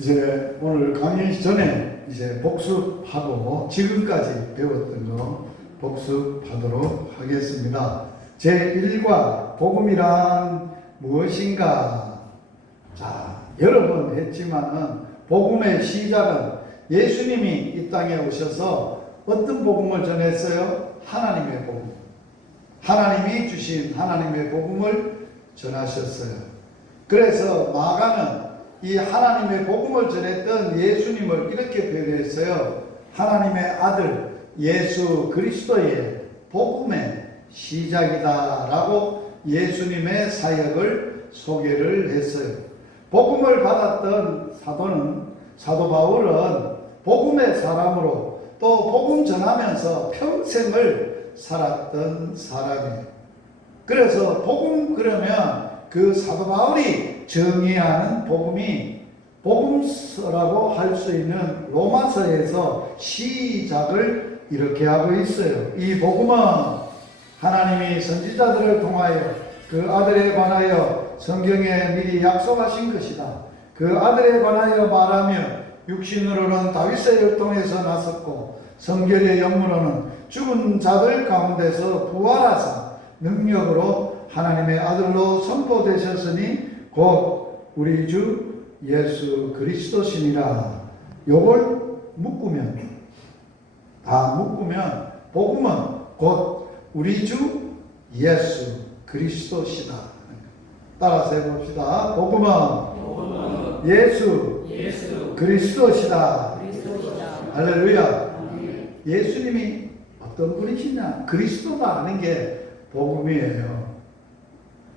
이제 오늘 강의 전에 이제 복습하고 지금까지 배웠던 거 복습하도록 하겠습니다. 제1과 복음이란 무엇인가? 자, 여러 번 했지만은 복음의 시작은 예수님이 이 땅에 오셔서 어떤 복음을 전했어요? 하나님의 복음. 하나님이 주신 하나님의 복음을 전하셨어요. 그래서 마가는 이 하나님의 복음을 전했던 예수님을 이렇게 표현했어요. 하나님의 아들 예수 그리스도의 복음의 시작이다 라고 예수님의 사역을 소개를 했어요. 복음을 받았던 사도 바울은 복음의 사람으로 또 복음 전하면서 평생을 살았던 사람이에요. 그래서 복음 그러면 그 사도 바울이 정의하는 복음이 복음서라고 할 수 있는 로마서에서 시작을 이렇게 하고 있어요. 이 복음은 하나님이 선지자들을 통하여 그 아들에 관하여 성경에 미리 약속하신 것이다. 그 아들에 관하여 말하며 육신으로는 다윗의 혈통에서 나섰고 성결의 영문으로는 죽은 자들 가운데서 부활하사 능력으로 하나님의 아들로 선포되셨으니 곧 우리 주 예수 그리스도시니라. 요걸 다 묶으면 복음은 곧 우리 주 예수 그리스도시다. 따라서 해봅시다. 복음은 예수 그리스도시다. 할렐루야. 예수님이 어떤 분이시냐? 그리스도다 하는 게 복음이에요.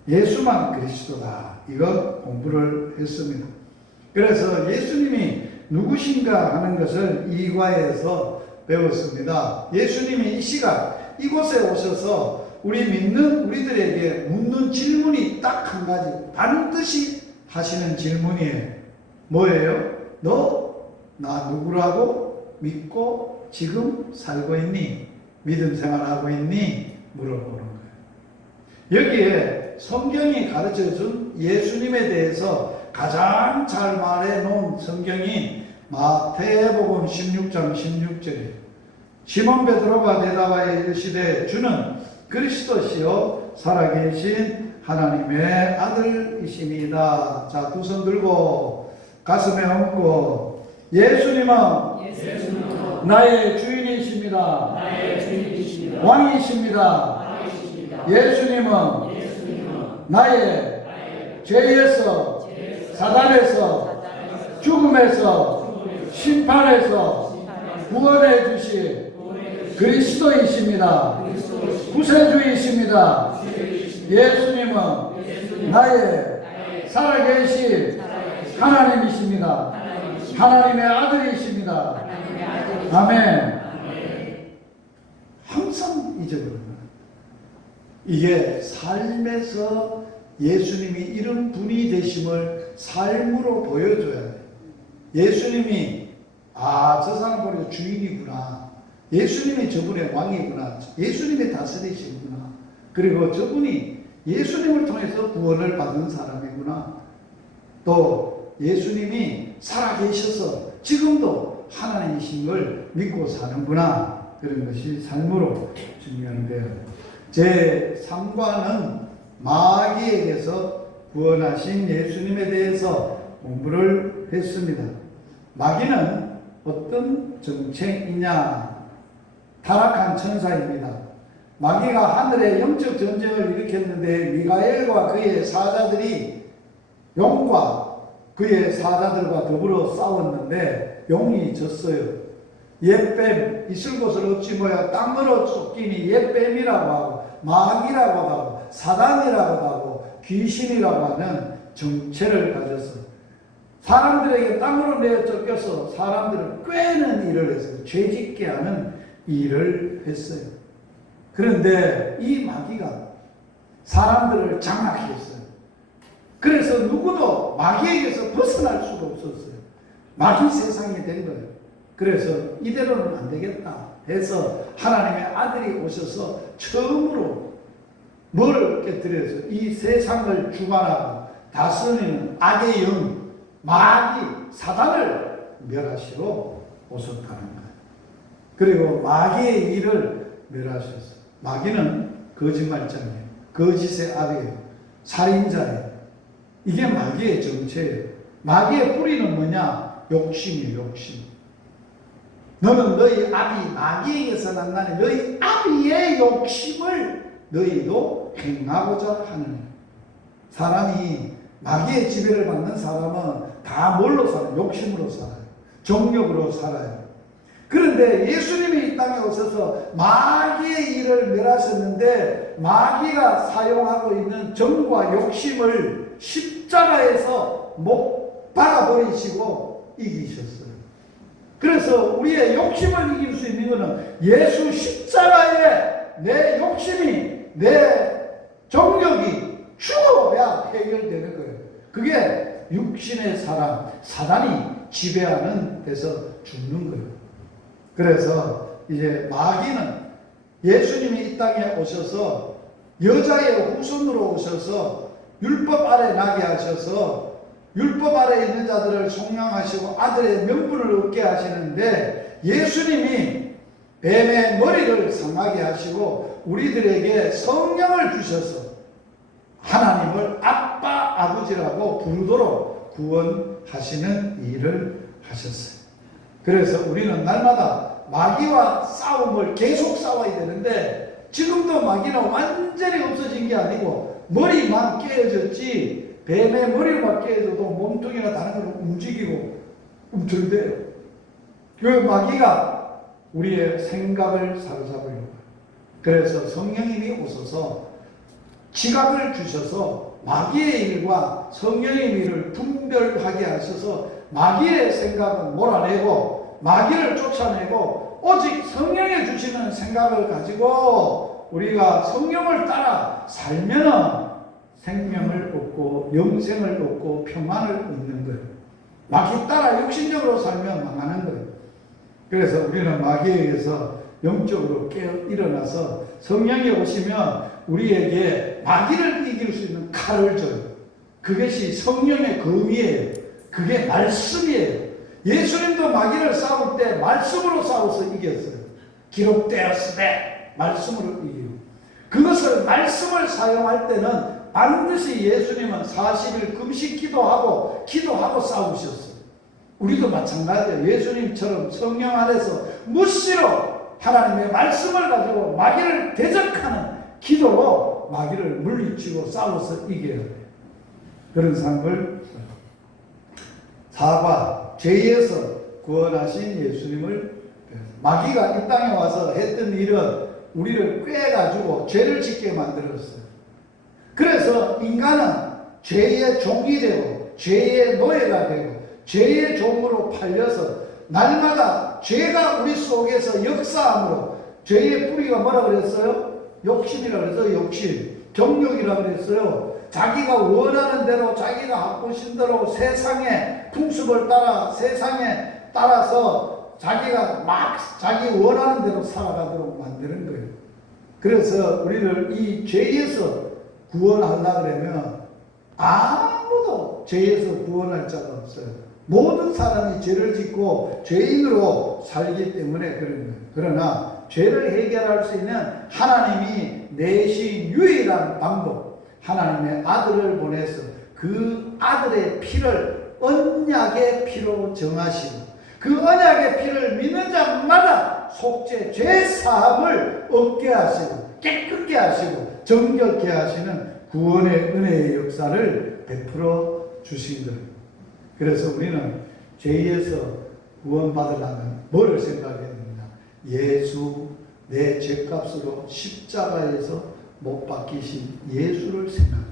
예수만 그리스도다. 이거 공부를 했습니다. 그래서 예수님이 누구신가 하는 것을 2과에서 배웠습니다. 예수님이 이 시간 이곳에 오셔서 우리 믿는 우리들에게 묻는 질문이 딱 한 가지, 반드시 하시는 질문이에요. 뭐예요? 너 나 누구라고 믿고 지금 살고 있니? 믿음 생활하고 있니? 물어보는 거예요. 여기에 성경이 가르쳐준 예수님에 대해서 가장 잘 말해놓은 성경이 마태복음 16장 16절이에요. 시몬 베드로가 대답하여 이르시되 주는 그리스도시요 살아계신 하나님의 아들이십니다. 자, 두 손 들고 가슴에 얹고 예수님은 나의 주인이십니다. 왕이십니다. 예수님은 나의 죄에서 사단에서 죽음에서 심판에서 구원해 주신 그리스도이십니다. 구세주이십니다. 예수님은 나의 살아계신 하나님이십니다. 하나님의 아들이십니다. 아멘. 항상 잊어버려요. 이게 삶에서 예수님이 이런 분이 되심을 삶으로 보여줘야 돼요. 예수님이 저 사람 보니까 주인이구나. 예수님이 저분의 왕이구나. 예수님이 다스리시구나. 그리고 저분이 예수님을 통해서 구원을 받은 사람이구나. 또 예수님이 살아계셔서 지금도 하나님이신 걸 믿고 사는구나. 그런 것이 삶으로 중요한데요. 제3과는 마귀에게서 구원하신 예수님에 대해서 공부를 했습니다. 마귀는 어떤 정체이냐? 타락한 천사입니다. 마귀가 하늘에 영적 전쟁을 일으켰는데 미가엘과 그의 사자들이 용과 그의 사자들과 더불어 싸웠는데 용이 졌어요. 옛뱀 있을 곳을 얻지 뭐야 땅으로 쫓기니 옛뱀이라고 하고 마귀라고 하고 사단이라고 하고 귀신이라고 하는 정체를 가졌어. 사람들에게 땅으로 내어 쫓겨서 사람들을 꿰는 일을 했어요. 죄짓게 하는 일을 했어요. 그런데 이 마귀가 사람들을 장악했어요. 그래서 누구도 마귀에게서 벗어날 수가 없었어요. 마귀 세상이 된 거예요. 그래서 이대로는 안 되겠다 해서 하나님의 아들이 오셔서 처음으로 뭘 깨뜨려서 이 세상을 주관하고 다스리는 악의 영, 마귀, 사단을 멸하시러 오셨다는 거예요. 그리고 마귀의 일을 멸하셨어요. 마귀는 거짓말장이에요. 거짓의 아비예요. 살인자예요. 이게 마귀의 정체예요. 마귀의 뿌리는 뭐냐? 욕심이에요. 욕심. 너는 너희 아비 마귀에게서 난다는 너희 아비의 욕심을 너희도 행하고자 하는. 사람이 마귀의 지배를 받는 사람은 다 뭘로 살아요? 욕심으로 살아요. 정욕으로 살아요. 그런데 예수님이 이 땅에 오셔서 마귀의 일을 멸하셨는데 마귀가 사용하고 있는 정과 욕심을 십자가에서 못 박아버리시고 이기셨어요. 그래서 우리의 욕심을 이길 수 있는 것은 예수 십자가에 내 욕심이, 내 정욕이 죽어야 해결되는 거예요. 그게 육신의 사람, 사단이 지배하는 데서 죽는 거예요. 그래서 이제 마귀는 예수님이 이 땅에 오셔서 여자의 후손으로 오셔서 율법 아래 나게 하셔서 율법 아래 있는 자들을 속량하시고 아들의 명분을 얻게 하시는데 예수님이 뱀의 머리를 상하게 하시고 우리들에게 성령을 주셔서 하나님을 아빠 아버지라고 부르도록 구원하시는 일을 하셨어요. 그래서 우리는 날마다 마귀와 싸움을 계속 싸워야 되는데 지금도 마귀는 완전히 없어진 게 아니고 머리만 깨어졌지 뱀의 머리만 깨어져도 몸뚱이나 다른 걸 움직이고 움틀대요. 그 마귀가 우리의 생각을 사로잡으려고. 그래서 성령님이 오셔서 지각을 주셔서 마귀의 일과 성령의 일을 분별하게 하셔서 마귀의 생각은 몰아내고 마귀를 쫓아내고 오직 성령이 주시는 생각을 가지고 우리가 성령을 따라 살면은 생명을 얻고 영생을 얻고 평안을 얻는 거예요. 마귀 따라 육신적으로 살면 망하는 거예요. 그래서 우리는 마귀에 의해서 영적으로 깨어 일어나서 성령이 오시면 우리에게 마귀를 이길 수 있는 칼을 줘요. 그것이 성령의 검이에요. 그게 말씀이에요. 예수님도 마귀를 싸울 때 말씀으로 싸워서 이겼어요. 기록되었으되 말씀으로 이기고. 그것을 말씀을 사용할 때는 반드시 예수님은 40일 금식 기도하고 싸우셨어요. 우리도 마찬가지예요. 예수님처럼 성령 안에서 무시로 하나님의 말씀을 가지고 마귀를 대적하는 기도로 마귀를 물리치고 싸워서 이겨야 돼요. 그런 삶을 사과, 죄에서 구원하신 예수님을 마귀가 이 땅에 와서 했던 일은 우리를 꿰가지고 죄를 짓게 만들었어요. 그래서 인간은 죄의 종이 되고 죄의 노예가 되고 죄의 종으로 팔려서 날마다 죄가 우리 속에서 역사함으로 죄의 뿌리가 뭐라 그랬어요? 욕심이라 그랬어요. 욕심. 정욕이라 그랬어요. 자기가 원하는 대로 자기가 하고 싶은 대로 세상의 풍습을 따라 세상에 따라서 자기가 막 자기 원하는 대로 살아가도록 만드는 거예요. 그래서 우리를 이 죄에서 구원하려고 그러면 아무도 죄에서 구원할 자가 없어요. 모든 사람이 죄를 짓고 죄인으로 살기 때문에 그런 거예요. 그러나 죄를 해결할 수 있는 하나님이 내신 유일한 방법, 하나님의 아들을 보내서 그 아들의 피를 언약의 피로 정하시고 그 언약의 피를 믿는 자마다 속죄 죄사함을 얻게 하시고 깨끗게 하시고 정결케 하시는 구원의 은혜의 역사를 베풀어 주신 거예요. 그래서 우리는 죄에서 구원받으려면 뭐를 생각해야 됩니다. 예수, 내 죄값으로 십자가에서 못 박히신 예수를 생각해요.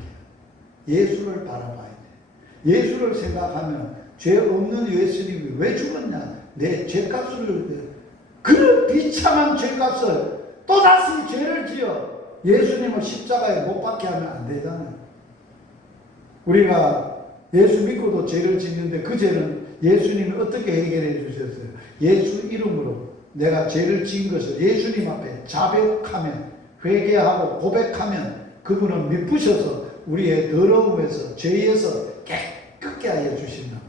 예수를 바라봐야 돼. 예수를 생각하면 죄 없는 예수님이 왜 죽었냐? 내 죄값을, 그런 비참한 죄값을 또다시 죄를 지어 예수님을 십자가에 못 박게 하면 안 되잖아요. 우리가 예수 믿고도 죄를 짓는데 그 죄는 예수님이 어떻게 해결해 주셨어요? 예수 이름으로 내가 죄를 지은 것을 예수님 앞에 자백하면, 회개하고 고백하면 그분은 미쁘셔서 우리의 더러움에서 죄에서 깨끗게 하여 주신다.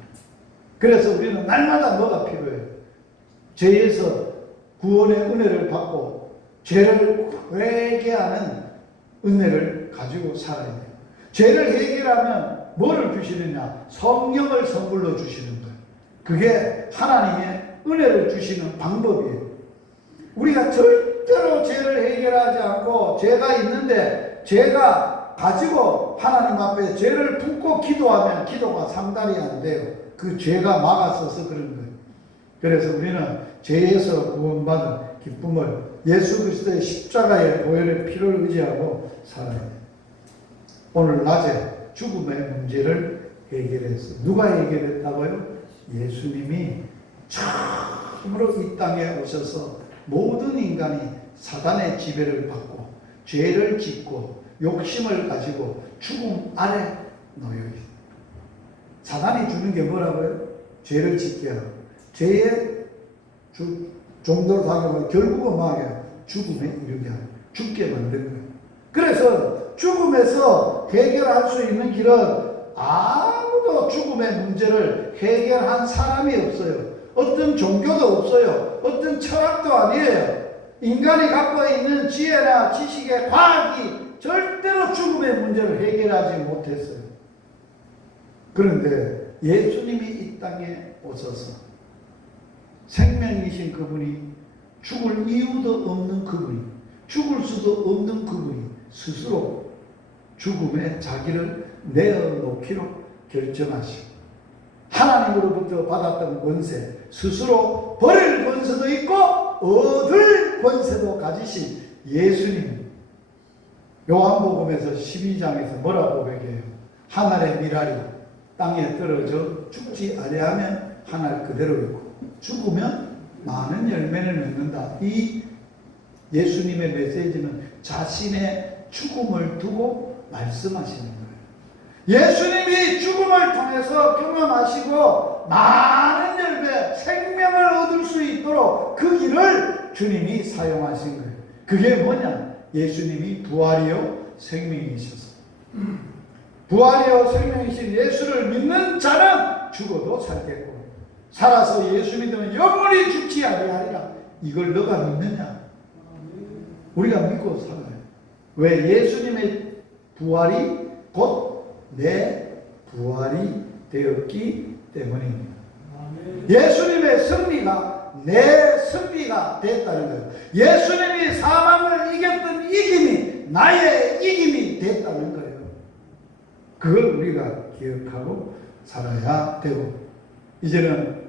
그래서 우리는 날마다 뭐가 필요해요? 죄에서 구원의 은혜를 받고 죄를 회개하는 은혜를 가지고 살아야 돼요. 죄를 해결하면 뭐를 주시느냐? 성령을 선물로 주시는 거예요. 그게 하나님의 은혜를 주시는 방법이에요. 우리가 절대로 죄를 해결하지 않고 죄가 있는데 죄가 가지고 하나님 앞에 죄를 붓고 기도하면 기도가 상달이 안 돼요. 그 죄가 막아서서 그런 거예요. 그래서 우리는 죄에서 구원받은 기쁨을 예수 그리스도의 십자가의 보혈의 피를 의지하고 살아야 돼요. 오늘 낮에 죽음의 문제를 해결했어요. 누가 해결했다고요? 예수님이 처음으로 이 땅에 오셔서 모든 인간이 사단의 지배를 받고 죄를 짓고 욕심을 가지고 죽음 아래 놓여 있어요. 사단이 주는 게 뭐라고요? 죄를 짓게 하고 죄의 정도로 당하면 결국은 뭐하게 죽음에 이르게 하고 죽게 만든 거예요. 그래서 죽음에서 해결할 수 있는 길은 아무도 죽음의 문제를 해결한 사람이 없어요. 어떤 종교도 없어요. 어떤 철학도 아니에요. 인간이 갖고 있는 지혜나 지식의 과학이 절대로 죽음의 문제를 해결하지 못했어요. 그런데 예수님이 이 땅에 오셔서 생명이신 그분이 죽을 이유도 없는 그분이 죽을 수도 없는 그분이 스스로 죽음에 자기를 내어놓기로 결정하시고 하나님으로부터 받았던 권세 스스로 버릴 권세도 있고 얻을 권세도 가지신 예수님. 요한복음에서 12장에서 뭐라고 고백해요? 하늘의 미랄이 땅에 떨어져 죽지 아니하면 하늘 그대로 있고 죽으면 많은 열매를 맺는다. 이 예수님의 메시지는 자신의 죽음을 두고 말씀하시는 거예요. 예수님이 죽음을 통해서 경험하시고 많은 열매, 생명을 얻을 수 있도록 그 길을 주님이 사용하신 거예요. 그게 뭐냐? 예수님이 부활이요 생명이셔서 부활이요 생명이신 예수를 믿는 자는 죽어도 살겠고 살아서 예수 믿으면 영원히 죽지 아니하리라. 이걸 너가 믿느냐? 우리가 믿고 살아요. 왜? 예수님의 부활이 곧 내 부활이 되었기 때문입니다. 예수님의 승리가 내 승리가 됐다는 거예요. 예수님이 사망을 이겼던 이김이 나의 이김이 됐다는 거예요. 그걸 우리가 기억하고 살아야 되고 이제는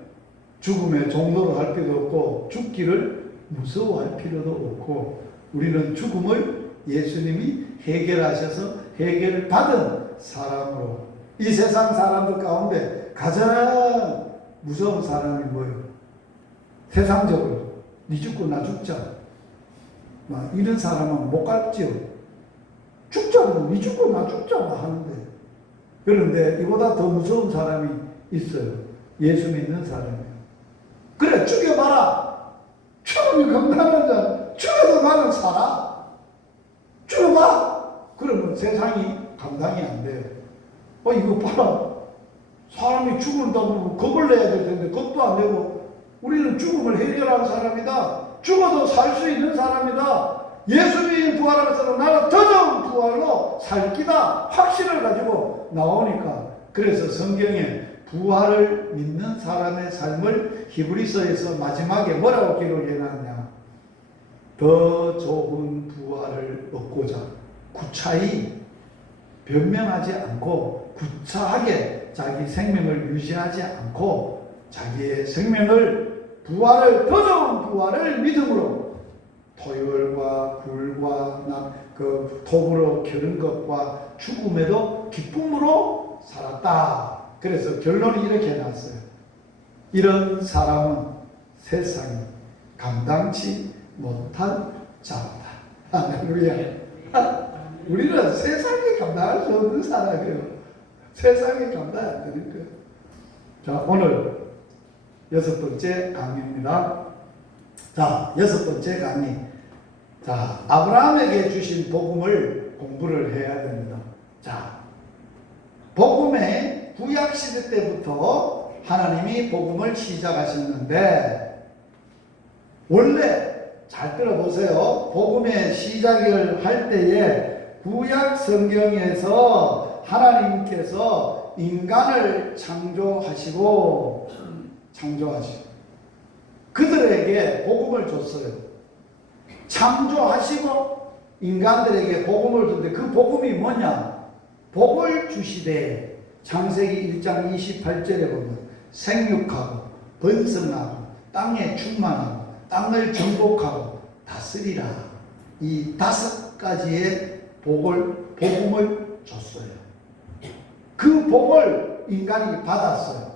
죽음의 종로로 할 필요도 없고 죽기를 무서워할 필요도 없고 우리는 죽음을 예수님이 해결하셔서 해결받은 사람으로 이 세상 사람들 가운데 가장 무서운 사람이 뭐예요? 세상적으로 니 죽고 나 죽자 막 이런 사람은 못 갔죠. 죽자고 니 죽고 나 죽자고 하는데 그런데 이보다 더 무서운 사람이 있어요. 예수 믿는 사람이에요. 그래 죽여봐라. 죽으면 건강한 자 죽어도 나는 살아. 죽어봐. 그러면 세상이 감당이 안 돼요. 이거 봐라. 사람이 죽는다고 겁을 내야 될 텐데 겁도 안 내고 우리는 죽음을 해결하는 사람이다. 죽어도 살 수 있는 사람이다. 예수님이 부활하셔서 나는 더 좋은 부활로 살 기다. 확신을 가지고 나오니까 그래서 성경에 부활을 믿는 사람의 삶을 히브리서에서 마지막에 뭐라고 기록해놨냐? 더 좋은 부활을 얻고자 구차히 변명하지 않고 구차하게 자기 생명을 유지하지 않고 자기의 생명을 부활을 더 좋은 부활을 믿음으로 토요일과 불과 그 톱으로 겨는 것과 죽음에도 기쁨으로 살았다. 그래서 결론이 이렇게 났어요. 이런 사람은 세상이 감당치 못한 자다. 할렐루야. 우리는 세상이 감당할 수 없는 사람이에요. 세상이 감당 안 되는 거예요. 자, 오늘 6번째 강의입니다. 자, 6번째 강의. 자, 아브라함에게 주신 복음을 공부를 해야 됩니다. 자, 복음의 구약시대 때부터 하나님이 복음을 시작하셨는데, 원래 잘 들어보세요. 복음의 시작을 할 때에 구약 성경에서 하나님께서 인간을 창조하시고 그들에게 복음을 줬어요. 창조하시고 인간들에게 복음을 줬는데 그 복음이 뭐냐? 복을 주시되, 창세기 1장 28절에 보면 생육하고 번성하고 땅에 충만하고 땅을 정복하고 다스리라. 이 5가지의 복음을 줬어요. 그 복을 인간이 받았어요.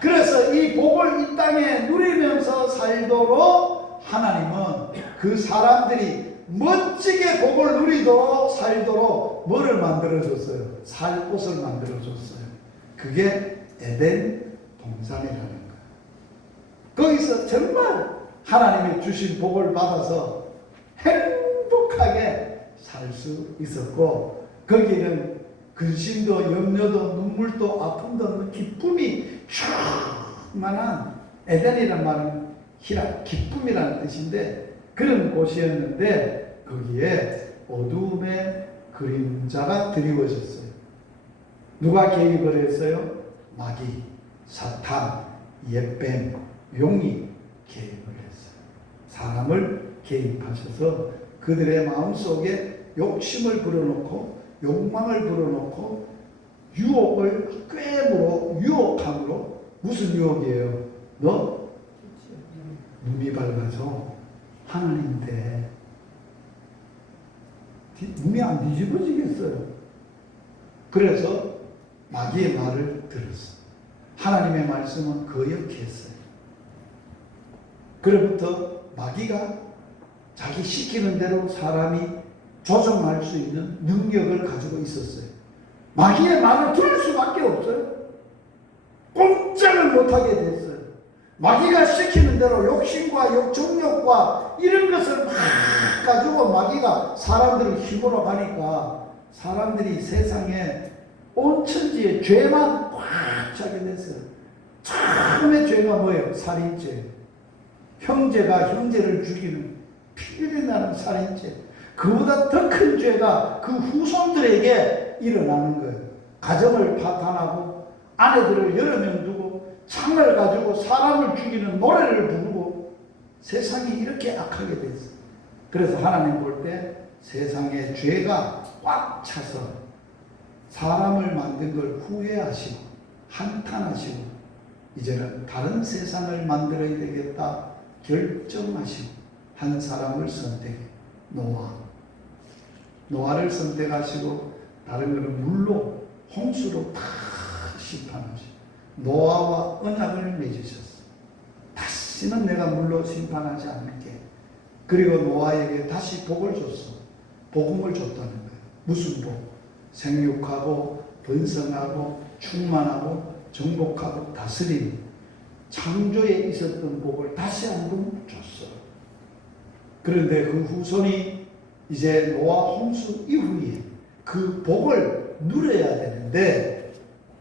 그래서 이 복을 이 땅에 누리면서 살도록 하나님은 그 사람들이 멋지게 복을 누리도록 살도록 뭐를 만들어줬어요? 살 곳을 만들어줬어요. 그게 에덴 동산이라는 거예요. 거기서 정말 하나님이 주신 복을 받아서 행복하게 살 수 있었고, 거기는 근심도 염려도 눈물도 아픔도 없는 기쁨이 충만한, 에덴이란 말은 기쁨이라는 뜻인데 그런 곳이었는데, 거기에 어두움의 그림자가 드리워졌어요. 누가 개입을 했어요? 마귀, 사탄, 옛뱀, 용이 개입을 했어요. 사람을 개입하셔서 그들의 마음속에 욕심을 불어넣고 욕망을 불어넣고 유혹을 꾀므로 유혹함으로. 무슨 유혹이에요? 너 눈이 밝아져. 하나님인데 눈이 안 뒤집어지겠어요. 그래서 마귀의 말을 들었어. 하나님의 말씀은 거역했어요. 그로부터 마귀가 자기 시키는 대로 사람이 조종할 수 있는 능력을 가지고 있었어요. 마귀의 말을 들을 수밖에 없어요. 꼼짝을 못하게 됐어요. 마귀가 시키는 대로 욕심과 정욕과 이런 것을 막 가지고 마귀가 사람들을 힘으로 가니까 사람들이 세상에 온 천지에 죄만 꽉 차게 됐어요. 처음에 죄가 뭐예요? 살인죄. 형제가 형제를 죽이는 피를 나는 살인죄. 그보다 더 큰 죄가 그 후손들에게 일어나는 거예요. 가정을 파탄하고 아내들을 여러 명 두고 창을 가지고 사람을 죽이는 노래를 부르고 세상이 이렇게 악하게 됐어요. 그래서 하나님 볼 때 세상에 죄가 꽉 차서 사람을 만든 걸 후회하시고 한탄하시고 이제는 다른 세상을 만들어야 되겠다 결정하시고 한 사람을 선택해. 노아를 선택하시고 다른 것은 물로 홍수로 다 심판하시고 노아와 언약을 맺으셨어요. 다시는 내가 물로 심판하지 않을게. 그리고 노아에게 다시 복을 줬어. 복음을 줬다는 거예요. 무슨 복? 생육하고 번성하고 충만하고 정복하고 다스림. 창조에 있었던 복을 다시 한번 줬어요. 그런데 그 후손이 이제 노아 홍수 이후에 그 복을 누려야 되는데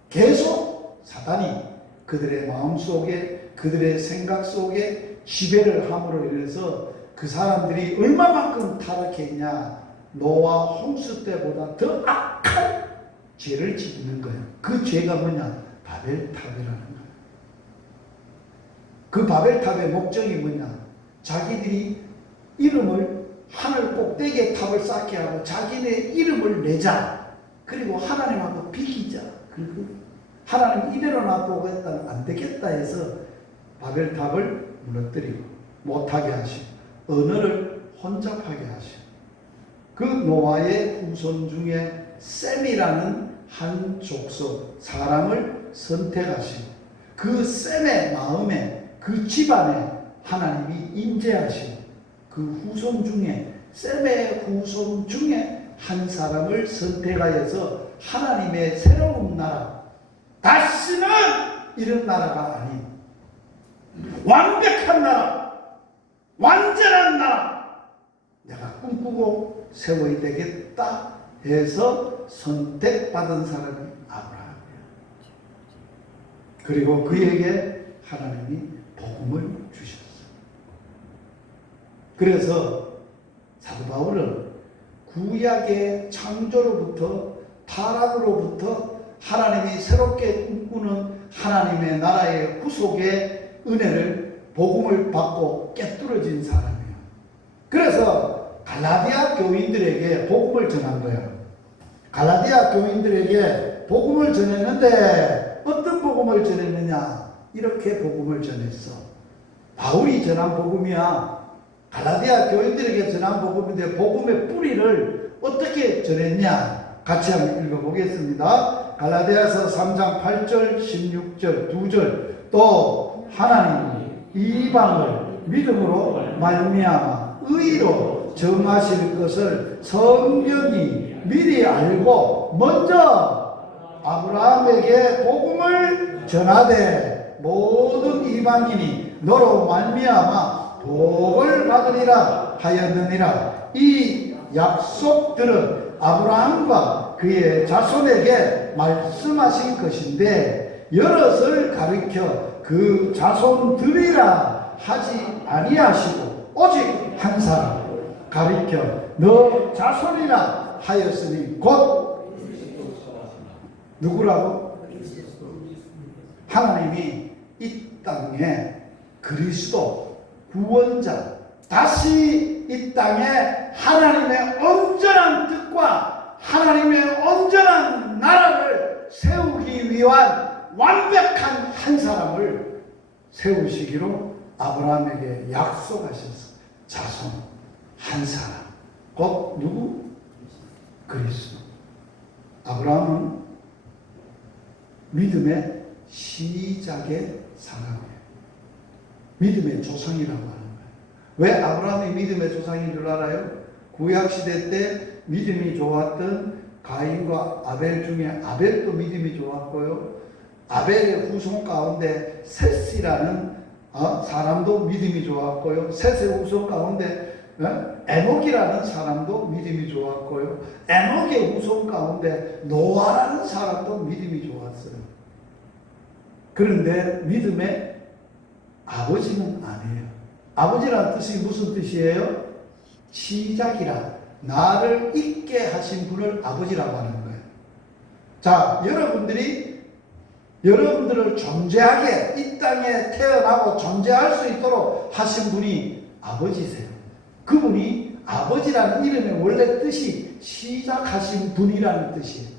계속 사단이 그들의 마음속에 그들의 생각 속에 지배를 함으로 인해서 그 사람들이 얼마만큼 타락했냐. 노아 홍수 때보다 더 악한 죄를 짓는 거예요. 그 죄가 뭐냐? 바벨탑이라는 거예요. 그 바벨탑의 목적이 뭐냐? 자기들이 이름을 하늘 꼭대기에 탑을 쌓게 하고 자기네 이름을 내자. 그리고 하나님하고 비기자. 그리고 하나님 이대로 놔두겠다는 안 되겠다 해서 바벨탑을 무너뜨리고 못하게 하시고 언어를 혼잡하게 하시고 그 노아의 후손 중에 셈이라는 한 족속 사람을 선택하시고 그 셈의 마음에 그 집안에 하나님이 임재하시고 그 후손 중에 셈의 후손 중에 한 사람을 선택하여서 하나님의 새로운 나라, 다시는 이런 나라가 아닌 완벽한 나라, 완전한 나라 내가 꿈꾸고 세워야 되겠다 해서 선택받은 사람이 아브라함이에요. 그리고 그에게 하나님이 복음을 주셨어요. 그래서 사도 바울은 구약의 창조로부터 타락으로부터 하나님이 새롭게 꿈꾸는 하나님의 나라의 후속의 은혜를 복음을 받고 깨뚫어진 사람이에요. 그래서 갈라디아 교인들에게 복음을 전한 거예요. 갈라디아 교인들에게 복음을 전했는데 어떤 복음을 전했느냐? 이렇게 복음을 전했어. 바울이 전한 복음이야. 갈라디아 교인들에게 전한 복음인데 복음의 뿌리를 어떻게 전했냐? 같이 한번 읽어보겠습니다. 갈라디아서 3장 8절 16절 2절 또 하나님이 이방을 믿음으로 말미암아 의로 정하실 것을 성경이 미리 알고 먼저 아브라함에게 복음을 전하되 모든 이방인이 너로 말미암아 복을 받으리라 하였느니라. 이 약속들은 아브라함과 그의 자손에게 말씀하신 것인데 여럿을 가리켜 그 자손들이라 하지 아니하시고 오직 한 사람 가리켜 너 자손이라 하였으니 곧 누구라고? 하나님이 이 땅에 그리스도 구원자 다시 이 땅에 하나님의 온전한 뜻과 하나님의 온전한 나라를 세우기 위한 완벽한 한 사람을 세우시기로 아브라함에게 약속하셨어. 자손 한 사람 곧 누구? 그리스도. 아브라함은 믿음의 시작의 사람이에요. 믿음의 조상이라고 하는 거예요. 왜 아브라함이 믿음의 조상인 줄 알아요? 구약시대 때 믿음이 좋았던 가인과 아벨 중에 아벨도 믿음이 좋았고요. 아벨의 후손 가운데 셋이라는 사람도 믿음이 좋았고요. 셋의 후손 가운데 에녹이라는 사람도 믿음이 좋았고요. 에녹의 후손 가운데 노아라는 사람도 믿음이 좋았어요. 그런데 믿음의 아버지는 아니에요. 아버지라는 뜻이 무슨 뜻이에요? 시작이라 나를 있게 하신 분을 아버지라고 하는 거예요. 자, 여러분들을 존재하게 이 땅에 태어나고 존재할 수 있도록 하신 분이 아버지세요. 그분이 아버지라는 이름의 원래 뜻이 시작하신 분이라는 뜻이에요.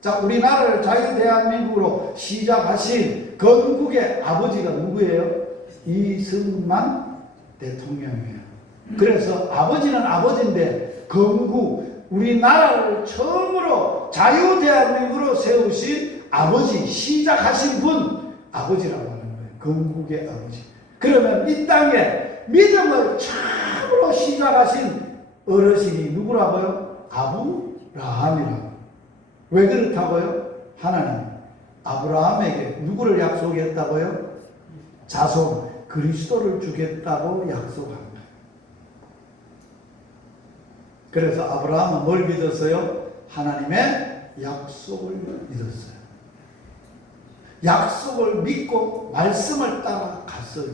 자, 우리나라를 자유대한민국으로 시작하신 건국의 아버지가 누구예요? 이승만 대통령이에요. 그래서 아버지는 아버지인데 건국, 우리나라를 처음으로 자유대한민국으로 세우신 아버지, 시작하신 분, 아버지라고 하는 거예요. 건국의 아버지. 그러면 이 땅에 믿음을 처음으로 시작하신 어르신이 누구라고요? 아브라함이라고. 왜 그렇다고요? 하나님 아브라함에게 누구를 약속했다고요? 자손 그리스도를 주겠다고 약속한 거예요. 그래서 아브라함은 뭘 믿었어요? 하나님의 약속을 믿었어요. 약속을 믿고 말씀을 따라 갔어요.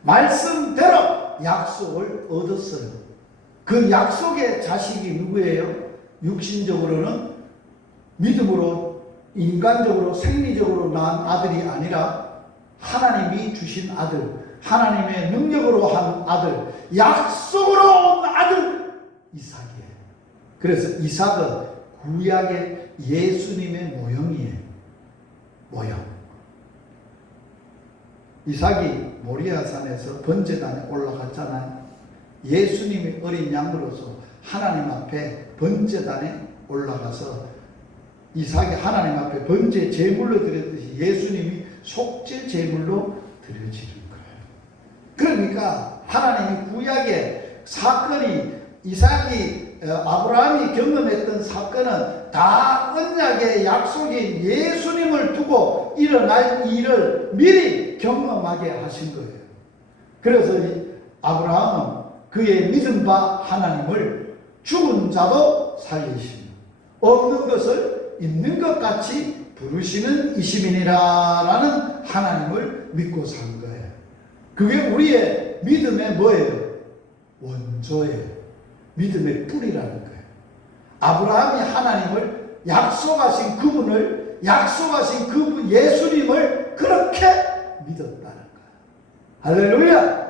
말씀대로 약속을 얻었어요. 그 약속의 자식이 누구예요? 육신적으로는 믿음으로 인간적으로 생리적으로 낳은 아들이 아니라 하나님이 주신 아들, 하나님의 능력으로 한 아들, 약속으로 온 아들 이삭이에요. 그래서 이삭은 구약의 예수님의 모형이에요. 모형. 이삭이 모리아산에서 번제단에 올라갔잖아요. 예수님이 어린 양으로서 하나님 앞에 번제단에 올라가서 이삭이 하나님 앞에 번제 제물로 드렸듯이 예수님이 속죄 제물로 드려지는 거예요. 그러니까 하나님이 구약의 사건이 이삭이 아브라함이 경험했던 사건은 다 언약의 약속인 예수님을 두고 일어날 일을 미리 경험하게 하신 거예요. 그래서 아브라함은 그의 믿음 바 하나님을 죽은 자도 살리시며 없는 것을 있는 것 같이 부르시는 이심이니라라는 하나님을 믿고 산 거예요. 그게 우리의 믿음의 뭐예요? 원조예요. 믿음의 뿌리라는 거예요. 아브라함이 하나님을 약속하신 그분 예수님을 그렇게 믿었다는 거예요. 할렐루야!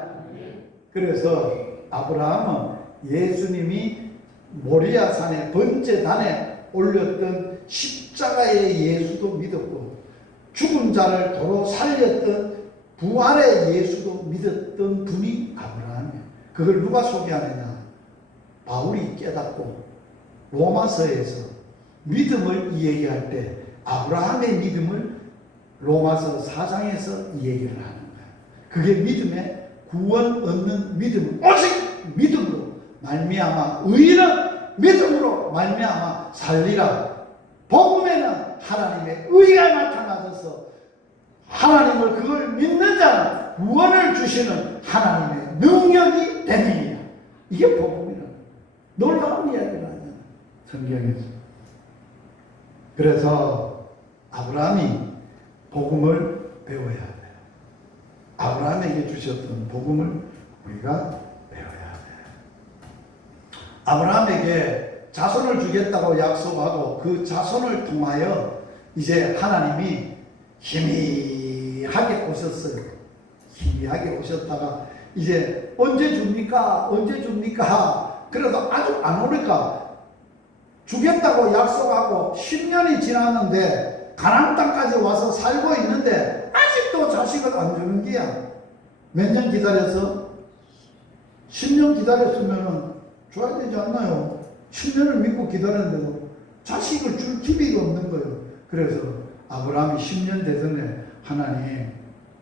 그래서 아브라함은 예수님이 모리아산의 번제단에 올렸던 십자가의 예수도 믿었고, 죽은 자를 도로 살렸던 부활의 예수도 믿었던 분이 아브라함이에요. 그걸 누가 소개하느냐? 바울이 깨닫고 로마서에서 믿음을 이야기할 때 아브라함의 믿음을 로마서 4장에서 이야기를 하는 거예요. 그게 믿음의 구원 얻는 믿음, 오직 믿음으로 말미암아 의인은 믿음으로 말미암아 살리라. 복음에는 하나님의 의가 나타나서 하나님을 그걸 믿는 자는 구원을 주시는 하나님의 능력이 됨이니라. 이게 복음이라. 놀라운 이야기를 하잖아요, 성경에서. 그래서 아브라함이 복음을 배워야 돼요. 아브라함에게 주셨던 복음을 우리가 배워야 돼요. 아브라함에게 자손을 주겠다고 약속하고 그 자손을 통하여 이제 하나님이 희미하게 오셨어요. 희미하게 오셨다가 이제 언제 줍니까? 언제 줍니까? 그래도 아주 안 오니까 주겠다고 약속하고 10년이 지났는데 가나안 땅까지 와서 살고 있는데 아직도 자식을 안 주는 게야. 몇 년 기다려서? 10년 기다렸으면 줘야 되지 않나요? 10년을 믿고 기다렸는데도 자식을 줄 기미가 없는 거예요. 그래서 아브라함이 10년 되던데 하나님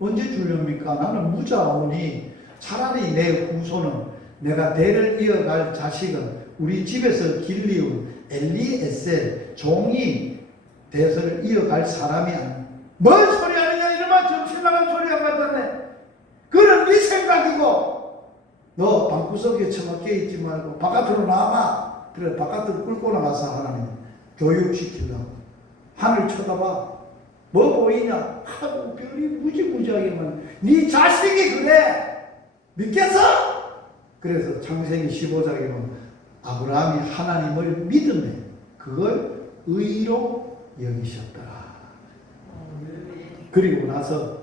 언제 주렵니까? 나는 무자오니 차라리 내 후손은 내가 대를 이어갈 자식은 우리 집에서 길리운 엘리에셀 종이 대서를 이어갈 사람이 아니야. 뭔 소리 하느냐? 이러면 정신나간 소리가 같았네. 그건 네 생각이고 너 방구석에 처박혀 있지 말고 바깥으로 나와봐. 그래 바깥으로 끌고 나가서 하나님 교육시키려고. 하늘 쳐다봐. 뭐 보이냐? 하고 별이 무지무지하게만. 네 자식이 그래. 믿겠어? 그래서 창세기 15장에 보면 아브라함이 하나님을 믿음에 그걸 의로 여기셨더라. 그리고 나서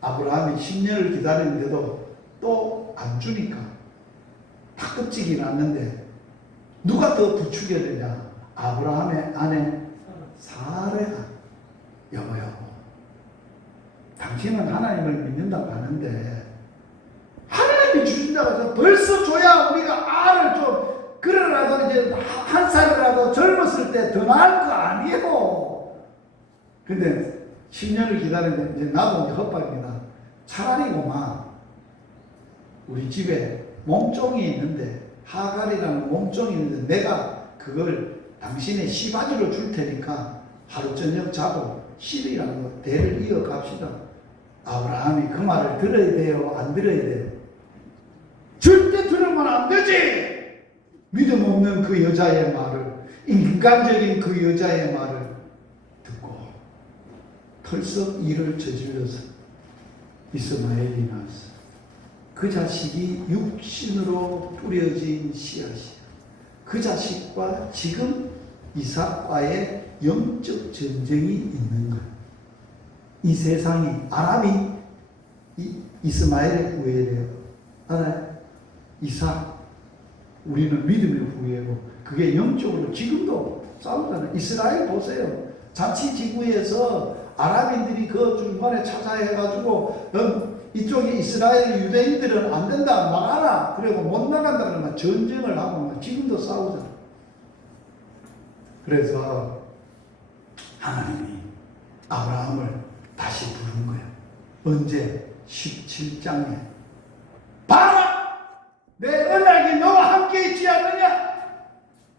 아브라함이 10년을 기다리는데도 또 안 주니까 다급지기 났는데 누가 더 부추겨야 되냐? 아브라함의 아내 사레가 여보 당신은 하나님을 믿는다고 하는데 하나님이 주신다고 해서 벌써 줘야 우리가 알을 좀 그러라도 이제 한 살이라도 젊었을 때 더 나을 거 아니에요. 근데 10년을 기다리는데 이제 나도 이제 헛발입니다. 차라리 고마 우리 집에 몸종이 있는데 하갈이라는 몸종이 있는데 내가 그걸 당신의 시바지로 줄 테니까 하루 저녁 자고 10이라도 대를 이어갑시다. 아브라함이 그 말을 들어야 돼요? 안 들어야 돼요? 절대 들으면 안 되지! 믿음 없는 그 여자의 말을, 인간적인 그 여자의 말을 듣고 털썩 일을 저질러서 이스마엘이 나왔어. 그 자식이 육신으로 뿌려진 씨앗이야. 그 자식과 지금 이삭과의 영적 전쟁이 있는 거야. 이 세상이 아람이 이스마엘의 후예래요. 알아요? 이삭. 우리는 믿음의 후예고 그게 영적으로 지금도 싸우잖아요. 이스라엘 보세요. 자치지구에서 아랍인들이 그 중간에 찾아해가지고 이쪽에 이스라엘 유대인들은 안 된다 나가라 그리고 못 나간다 그러면 전쟁을 하고 지금도 싸우잖아. 그래서 하나님이 아브라함을 다시 부른 거야. 언제? 17장에 봐라! 내 언약이 너와 함께 있지 않느냐?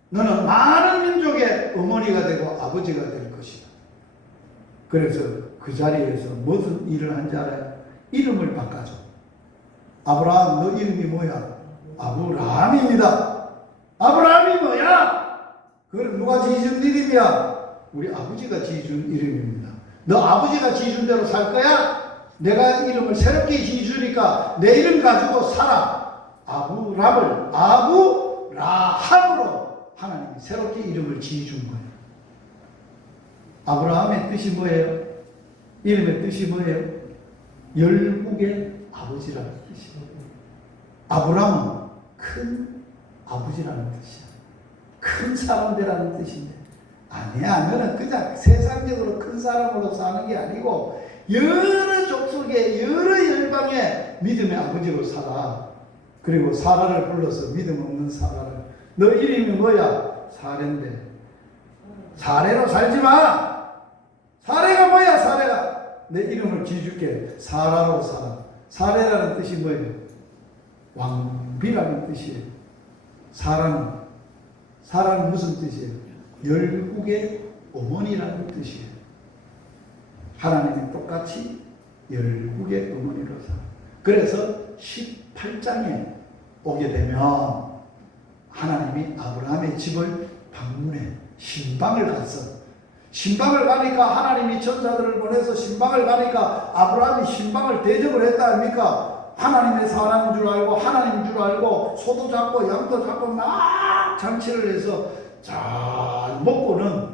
너는 많은 민족의 어머니가 되고 아버지가 될 것이다. 그래서 그 자리에서 무슨 일을 한지 알아요? 이름을 바꿔줘. 아브라함 너 이름이 뭐야? 아브라함입니다. 아브라함이 뭐야? 그걸 누가 지은 이름이야? 우리 아버지가 지어준 이름입니다. 너 아버지가 지어준 대로 살 거야? 내가 이름을 새롭게 지어주니까 내 이름 가지고 살아. 아브람을 아브라함으로 하나님이 새롭게 이름을 지어준 거예요. 아브라함의 뜻이 뭐예요? 이름의 뜻이 뭐예요? 열국의 아버지라는 뜻이에요. 아브람은 큰 아버지라는 뜻이야. 큰 사람들이라는 뜻인데, 아니야, 너는 그냥 세상적으로 큰 사람으로 사는 게 아니고 여러 족속의 여러 열방의 믿음의 아버지로 살아. 그리고 사라를 불러서 믿음 없는 사라를, 너 이름이 뭐야? 사례인데 사례로 살지 마. 사례가 뭐야? 사례가 내 이름을 지어줄게. 사라로 살아. 사례라는 뜻이 뭐예요? 왕비라는 뜻이에요. 사라는 무슨 뜻이에요? 열국의 어머니라는 뜻이에요. 하나님이 똑같이 열국의 어머니로 살아. 그래서 18장에 오게 되면 하나님이 아브라함의 집을 방문해 신방을 갔어. 신방을 가니까 하나님이 천사들을 보내서 신방을 가니까 아브라함이 신방을 대접을 했다 아닙니까? 하나님의 사람인 줄 알고 하나님인 줄 알고 소도 잡고 양도 잡고 막 잔치를 해서 잘 먹고는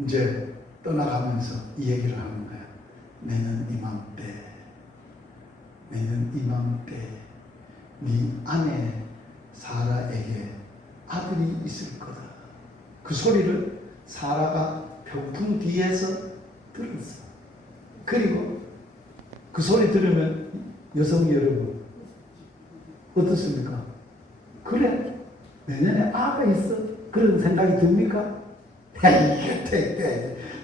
이제 떠나가면서 이 얘기를 하는 거야. 내년 이맘때 네 아내 사라에게 아들이 있을 거다. 그 소리를 사라가 병풍 뒤에서 들었어. 그리고 그 소리 들으면 여성 여러분 어떻습니까? 그래, 내년에 아가 있어. 그런 생각이 듭니까?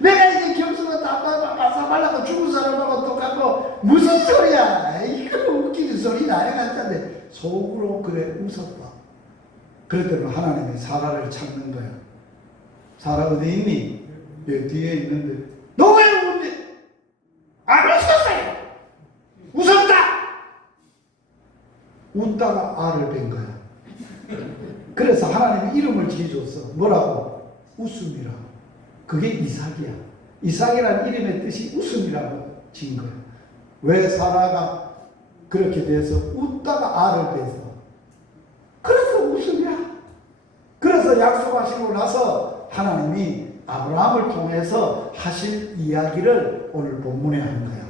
내가 이제 경수가 다 말라고 죽은 사람하고 똑같고 무슨 소리야? 이거 웃기는 소리 나야 같은데 속으로 그래 웃었다. 그랬더니 하나님이 사라를 찾는 거야. 사라 어디 있니? 여기 뒤에 있는데 너 왜 웃니? 안 웃었어요. 웃었다. 웃다가 알을 뵌 거야. 그래서 하나님이 이름을 지어줬어. 뭐라고? 웃음이라고. 그게 이삭이야. 이삭이라는 이름의 뜻이 웃음이라고 지은 거야. 왜 사라가 그렇게 돼서 웃다가 알을 뺐어? 그래서 웃음이야. 그래서 약속하시고 나서 하나님이 아브라함을 통해서 하실 이야기를 오늘 본문에 한 거야.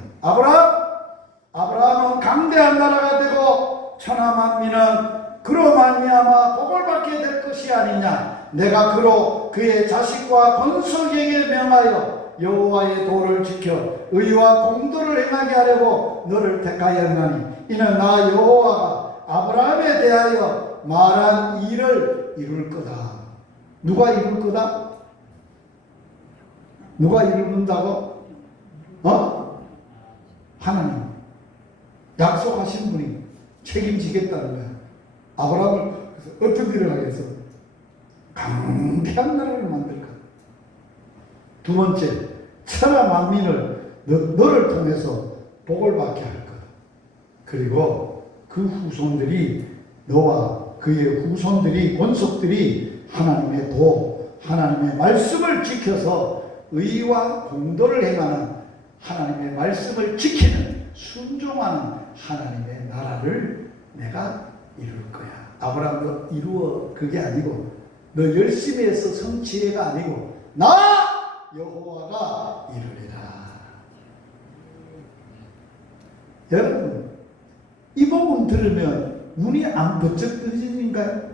아브라함은 강대한 나라가 되고 천하만민은 그로 말미암아 복을 받게 될 것이 아니냐. 내가 그로 그의 자식과 건속에게 명하여 여호와의 도를 지켜 의와 공도를 행하게 하려고 너를 택하였나니 이는 나 여호와가 아브라함에 대하여 말한 일을 이룰 거다. 누가 이룰 거다? 누가 이룬다고? 하나님. 약속하신 분이 책임지겠다는 거야. 아브라함을 어떤 일을 하겠어? 강대한 나라를 만들 거야. 두 번째, 천하 만민을 너를 통해서 복을 받게 할 거야. 그리고 그 후손들이, 너와 그의 후손들이, 권속들이 하나님의 도, 하나님의 말씀을 지켜서 의와 공도를 행하는, 하나님의 말씀을 지키는, 순종하는 하나님의 나라를 내가 이룰 거야. 아브라함도 이루어, 그게 아니고 너 열심히 해서 성취해가 아니고 나 여호와가 이루리라. 여러분, 이 복음 들으면 눈이 안 번쩍 뜨지는가요?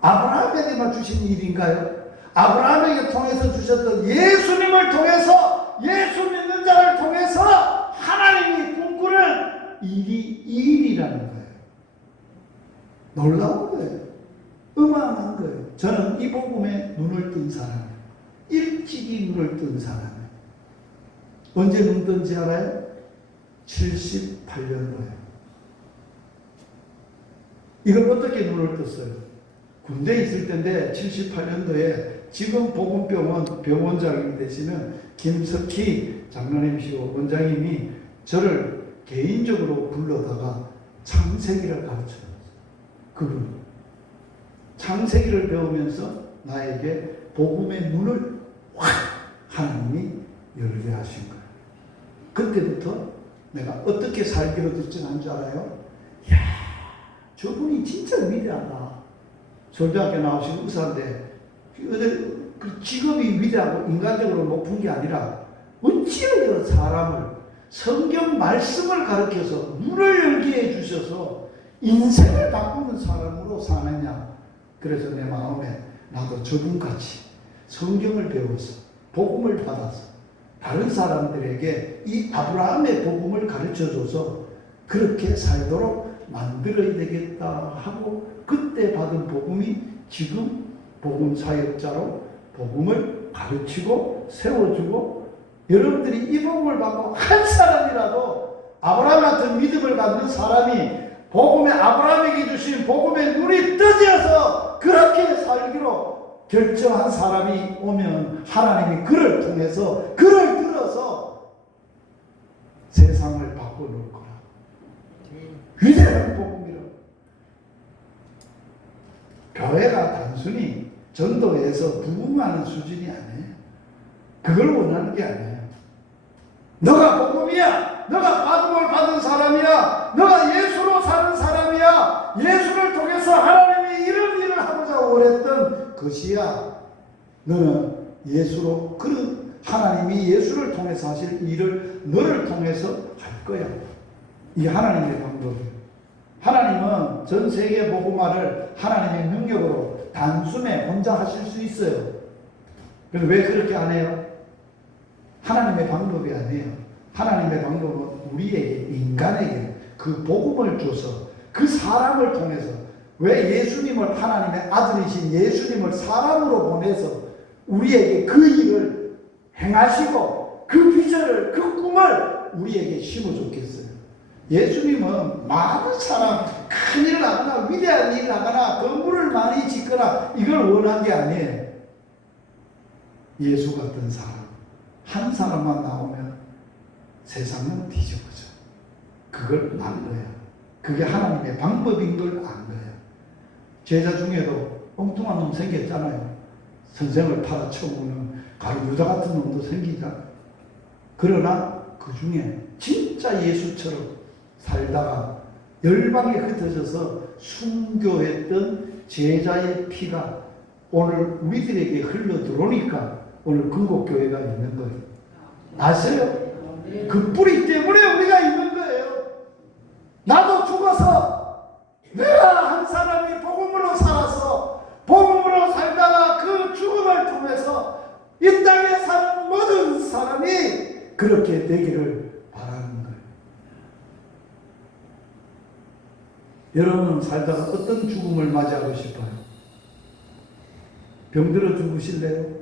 아브라함에게만 주신 일인가요? 아브라함에게 통해서 주셨던 예수님을 통해서, 예수 믿는 자를 통해서 하나님이 꿈꾸는 일이라는 거예요. 놀라운 거예요. 어마어마한 거예요. 저는 이 복음에 눈을 뜬 사람이에요. 일찍이 눈을 뜬 사람이에요. 언제 눈 뜬지 알아요? 78년도에. 이걸 어떻게 눈을 떴어요? 군대에 있을 때인데 78년도에 지금 보건병원 병원장이 되시는 김석희 장로님이시고 원장님이 저를 개인적으로 불러다가 창세기를 가르쳐줬어요. 그분 창세기를 배우면서 나에게 복음의 문을 확 하나님이 열게 하신 거예요. 그때부터 내가 어떻게 살기로 결정한 줄 알아요? 이야, 저분이 진짜 위대하다. 서울대학교 나오신 의사인데 그 직업이 위대하고 인간적으로 높은 게 아니라 어찌하여 사람을 성경 말씀을 가르쳐서 문을 열게 해주셔서 인생을 바꾸는 사람으로 사느냐. 그래서 내 마음에 나도 저분같이 성경을 배워서 복음을 받아서 다른 사람들에게 이 아브라함의 복음을 가르쳐줘서 그렇게 살도록 만들어야 되겠다 하고 그때 받은 복음이 지금 복음 사역자로 복음을 가르치고 세워주고 여러분들이 이 복음을 받고 한 사람이라도 아브라함 같은 믿음을 갖는 사람이 복음의 아브라함에게 주신 복음의 눈이 떠져서 그렇게 살기로 결정한 사람이 오면 하나님이 그를 통해서 그를 들어서 세상을 바꿔놓을 거라. 위대한 복음이라고. 교회가 단순히 전도해서 부흥하는 수준이 아니에요. 그걸 원하는 게 아니에요. 너가 복음이야. 너가 받음을 받은 사람이야. 너가 예수로 사는 사람이야. 예수를 통해서 하나님이 이런 일을 하고자 원했던 것이야. 너는 예수로 그런 하나님이 예수를 통해서 하실 일을 너를 통해서 할 거야. 이게 하나님의 방법이에요. 하나님은 전 세계 복음화를 하나님의 능력으로 단숨에 혼자 하실 수 있어요. 그런데 왜 그렇게 안 해요? 하나님의 방법이 아니에요. 하나님의 방법은 우리에게 인간에게 그 복음을 줘서 그 사람을 통해서 왜 예수님을 하나님의 아들이신 예수님을 사람으로 보내서 우리에게 그 일을 행하시고 그 비전을 그 꿈을 우리에게 심어줬겠어요. 예수님은 많은 사람 큰 일을 하거나 위대한 일을 하거나 건물을 많이 짓거나 이걸 원한 게 아니에요. 예수 같은 사람 한 사람만 나오면 세상은 뒤집어져. 그걸 안 거야. 그게 하나님의 방법인 걸 안 거야. 제자 중에도 엉뚱한 놈 생겼잖아요. 선생을 팔아쳐오는 가루 유다 같은 놈도 생기잖아. 그러나 그 중에 진짜 예수처럼 살다가 열방에 흩어져서 순교했던 제자의 피가 오늘 우리들에게 흘러 들어오니까 오늘 근곡교회가 있는 거예요. 아세요? 그 뿌리 때문에 우리가 있는 거예요. 나도 죽어서 내가 한 사람이 복음으로 살아서 복음으로 살다가 그 죽음을 통해서 이 땅에 사는 모든 사람이 그렇게 되기를 바라는 거예요. 여러분은 살다가 어떤 죽음을 맞이하고 싶어요? 병들어 죽으실래요?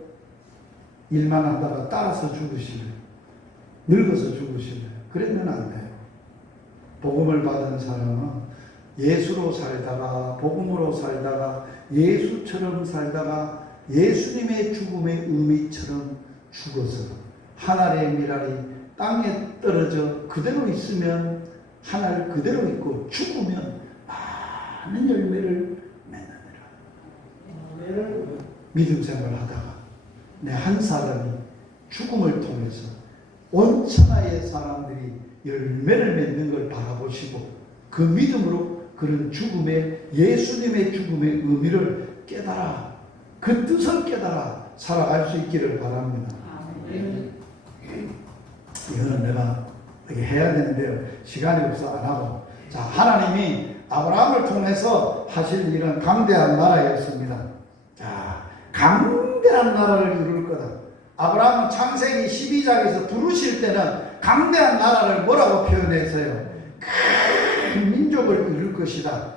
일만 하다가 따라서 죽으실래요? 늙어서 죽으실래요? 그러면 안 돼요. 복음을 받은 사람은 예수로 살다가 복음으로 살다가 예수처럼 살다가 예수님의 죽음의 의미처럼 죽어서 하늘의 미랄이 땅에 떨어져 그대로 있으면 하늘 그대로 있고 죽으면 많은 열매를 맺느니라. 믿음 생활하다가 내 한 사람이 죽음을 통해서 온 천하의 사람들이 열매를 맺는 걸 바라보시고 그 믿음으로 그런 죽음의 예수님의 죽음의 의미를 깨달아 그 뜻을 깨달아 살아갈 수 있기를 바랍니다. 이거는 내가 이렇게 해야 되는데요. 시간이 없어 안 하고. 자, 하나님이 아브라함을 통해서 하실 일은 강대한 나라였습니다. 자, 강대한 나라를 이룰 거다. 아브라함은 창세기 12장에서 부르실 때는 강대한 나라를 뭐라고 표현했어요? 큰 민족을 이룰 것이다.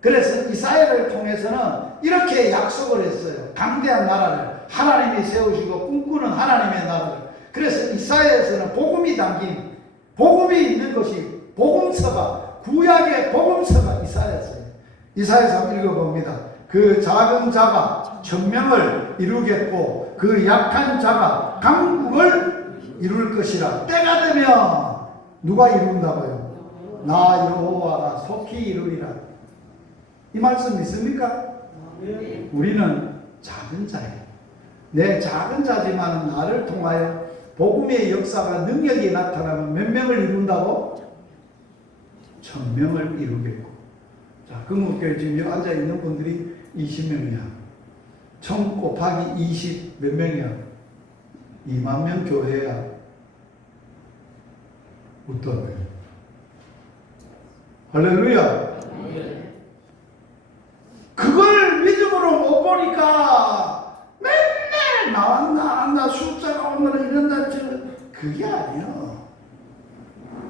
그래서 이사야를 통해서는 이렇게 약속을 했어요. 강대한 나라를 하나님이 세우시고 꿈꾸는 하나님의 나라를. 그래서 이사야에서는 복음이 담긴 복음이 있는 것이 복음서가 구약의 복음서가 이사야서예요. 이사야서 한번 읽어봅니다. 그 작은 자가 천명을 이루겠고 그 약한 자가 강국을 이룰 것이라. 때가 되면 누가 이룬다고요? 나 여호와가 속히 이루리라. 이 말씀 믿습니까? 우리는 작은 자예요. 내 작은 자지만 나를 통하여 복음의 역사가 능력이 나타나면 몇 명을 이룬다고? 1000명을 이루겠고. 자, 금국교회 지금 여기 앉아있는 분들이 20명이야. 1000 곱하기 20 몇 명이야? 2만 명 교회야. 어떠네? 할렐루야. 그걸 믿음으로 못 보니까 맨날 나왔나 안 나 숫자가 오늘은 이런다 그게 아니야.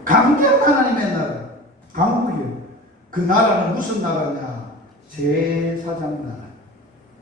강대한 하나님의 나라, 강국이요. 그 나라는 무슨 나라냐? 제사장 나라.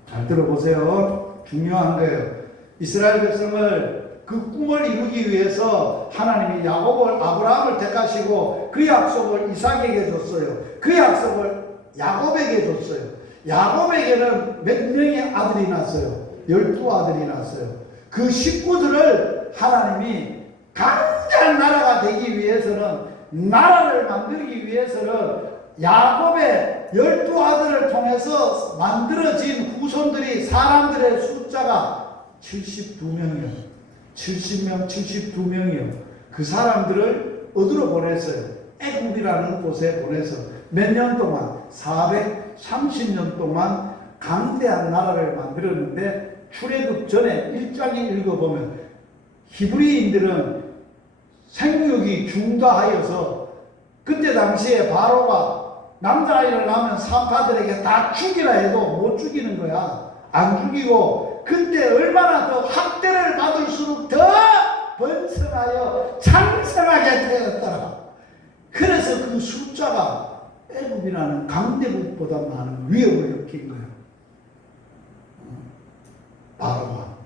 잘 들어보세요. 중요한 거예요. 이스라엘 백성을 그 꿈을 이루기 위해서 하나님이 야곱을, 아브라함을 택하시고 그 약속을 이삭에게 줬어요. 그 약속을 야곱에게 줬어요. 야곱에게는 몇 명의 아들이 났어요? 12아들이 났어요. 그 식구들을 하나님이 강대한 나라가 되기 위해서는, 나라를 만들기 위해서는 야곱의 12아들을 통해서 만들어진 후손들이, 사람들의 숫자가 72명이요. 70명, 72명이요. 그 사람들을 어디로 보냈어요? 애굽이라는 곳에 보내서 몇 년 동안? 430년 동안 강대한 나라를 만들었는데, 출애굽 전에 1장에 읽어보면 히브리인들은 생육이 중다하여서 그때 당시에 바로가 남자아이를 낳으면 사파들에게 다 죽이라 해도 못 죽이는 거야. 안 죽이고 그때 얼마나 더 학대를 받을수록 더 번성하여 창성하게 되었더라. 그래서 그 숫자가 애굽이라는 강대국보다 많은 위협을 느낀 거예요. 바로가.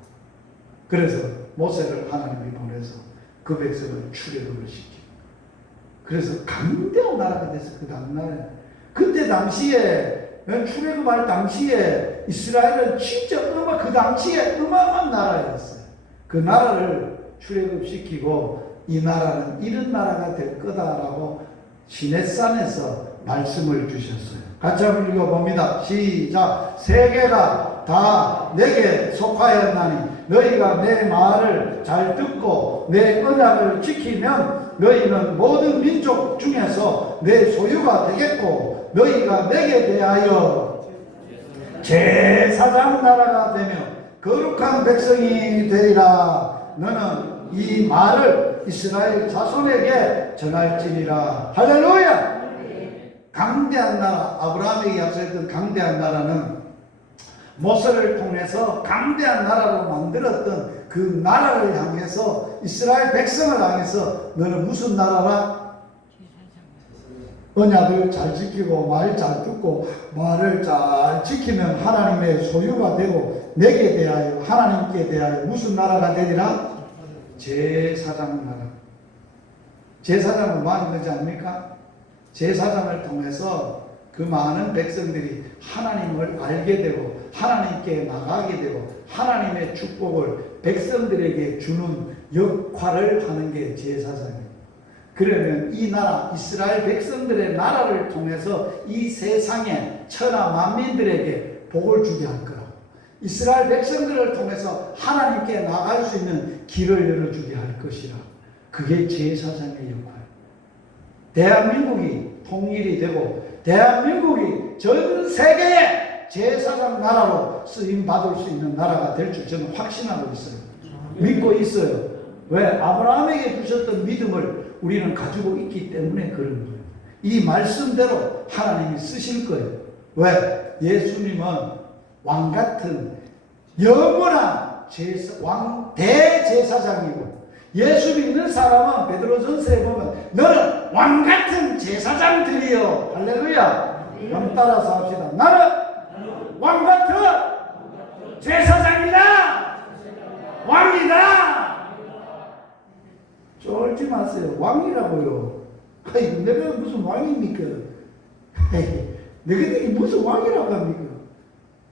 그래서 모세를 하나님이 보내서 그 백성을 출애굽을 시키고, 그래서 강대한 나라가 됐어. 그 다음날에. 그때 당시에, 출애굽할 당시에 이스라엘은 진짜 그 당시에 어마어마한 나라였어요. 그 나라를 출애굽시키고 이 나라는 이런 나라가 될 거다라고 시내산에서 말씀을 주셨어요. 같이 한번 읽어봅니다. 시작. 세계가 다 내게 속하였나니 너희가 내 말을 잘 듣고 내 언약을 지키면 너희는 모든 민족 중에서 내 소유가 되겠고 너희가 내게 대하여 제사장 나라가 되며 거룩한 백성이 되리라. 너는 이 말을 이스라엘 자손에게 전할지니라. 할렐루야. 강대한 나라, 아브라함에게 약속했던 강대한 나라는 모세를 통해서 강대한 나라로 만들었던 그 나라를 향해서, 이스라엘 백성을 향해서 너는 무슨 나라라? 언약을 잘 지키고 말 잘 듣고 말을 잘 지키면 하나님의 소유가 되고 내게 대하여, 하나님께 대하여 무슨 나라가 되리라? 제사장 나라. 제사장은 뭐 하는 거지 않습니까? 제사장을 통해서 그 많은 백성들이 하나님을 알게 되고 하나님께 나가게 되고 하나님의 축복을 백성들에게 주는 역할을 하는 게 제사장이에요. 그러면 이 나라, 이스라엘 백성들의 나라를 통해서 이 세상의 천하 만민들에게 복을 주게 할 거라고. 이스라엘 백성들을 통해서 하나님께 나갈 수 있는 길을 열어주게 할 것이라. 그게 제사장의 역할. 대한민국이 통일이 되고 대한민국이 전 세계의 제사장 나라로 쓰임받을 수 있는 나라가 될 줄 저는 확신하고 있어요. 믿고 있어요. 왜? 아브라함에게 주셨던 믿음을 우리는 가지고 있기 때문에 그런 거예요. 이 말씀대로 하나님이 쓰실 거예요. 왜? 예수님은 왕같은 영원한 대제사장이고, 예수 믿는 사람은 베드로전서에 보면 너는 왕같은 제사장들이요. 할렐루야. 그럼 따라서 합시다. 나는 왕같은 제사장이다. 왕이다. 쫄지 마세요. 왕이라고요. 아이, 내가 무슨 왕입니까? 너희들이 무슨 왕이라고 합니까?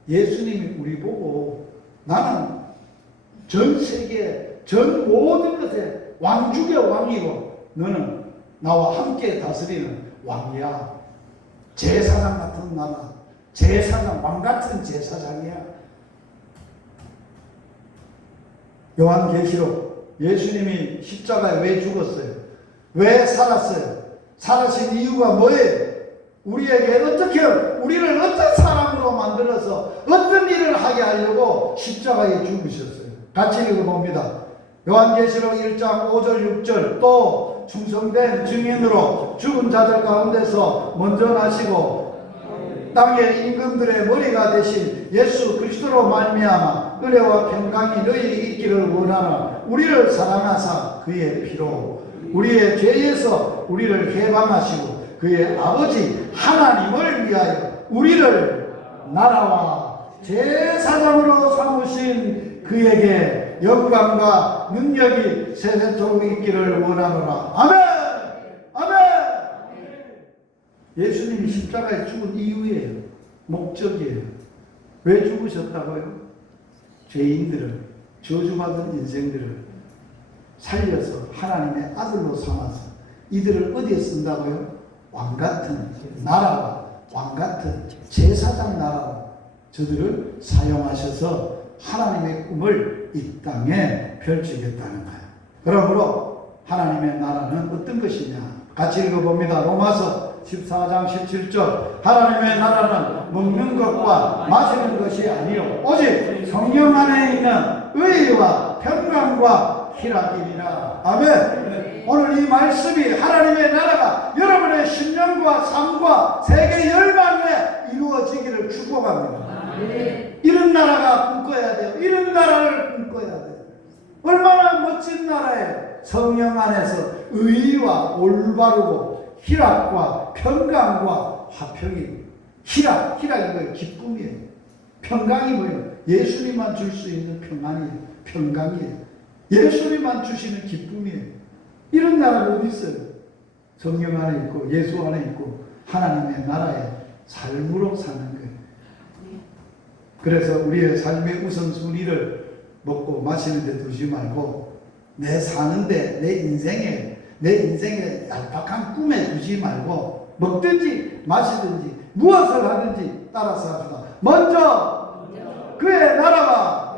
예수님이 우리 보고 나는 전 세계, 전 모든 것에 왕중의 왕이고 너는 나와 함께 다스리는 왕이야. 제사장 같은 나라, 제사장, 왕 같은 제사장이야. 요한계시록 예수님이 십자가에 왜 죽었어요? 왜 살았어요? 살아신 이유가 뭐예요? 우리를 어떤 사람으로 만들어서 어떤 일을 하게 하려고 십자가에 죽으셨어요. 같이 읽어봅니다. 요한계시록 1장 5절 6절 또 충성된 증인으로 죽은 자들 가운데서 먼저 나시고 땅의 임금들의 머리가 되신 예수 그리스도로 말미암아 은혜와 평강이 너희에게 있기를 원하나 우리를 사랑하사 그의 피로 우리의 죄에서 우리를 해방하시고 그의 아버지 하나님을 위하여 우리를 나라와 제사장으로 삼으신 그에게 영광과 능력이 세세토록 있기를 원하노라. 아멘! 아멘! 예수님이 십자가에 죽은 이유예요. 목적이에요. 왜 죽으셨다고요? 죄인들을, 저주받은 인생들을 살려서 하나님의 아들로 삼아서 이들을 어디에 쓴다고요? 왕같은 나라와 왕같은 제사장 나라로 저들을 사용하셔서 하나님의 꿈을 이 땅에 펼치겠다는 거예요. 그러므로 하나님의 나라는 어떤 것이냐? 같이 읽어봅니다. 로마서 14장 17절 하나님의 나라는 먹는 것과 마시는 것이 아니요 오직 성령 안에 있는 의와 평강과 희락이니라. 아멘. 오늘 이 말씀이 하나님의 나라가 여러분의 심령과 삶과 세계 열방에 이루어지기를 축복합니다. 이런 나라가 꿈꿔야 돼요. 이런 나라를 꿈꿔야 돼요. 얼마나 멋진 나라에 성령 안에서 의와 올바르고 희락과 평강과 화평이 희락이 뭐예요? 기쁨이에요. 평강이 뭐예요? 예수님만 줄 수 있는 평안이에요. 평강이에요. 예수님만 주시는 기쁨이에요. 이런 나라가 어디 있어요? 성령 안에 있고 예수 안에 있고 하나님의 나라의 삶으로 사는 거예요. 그래서 우리의 삶의 우선순위를 먹고 마시는 데 두지 말고 내 사는데 내 인생의 얄팍한 꿈에 두지 말고 먹든지 마시든지 무엇을 하든지 따라서 합시다. 먼저 그의 나라와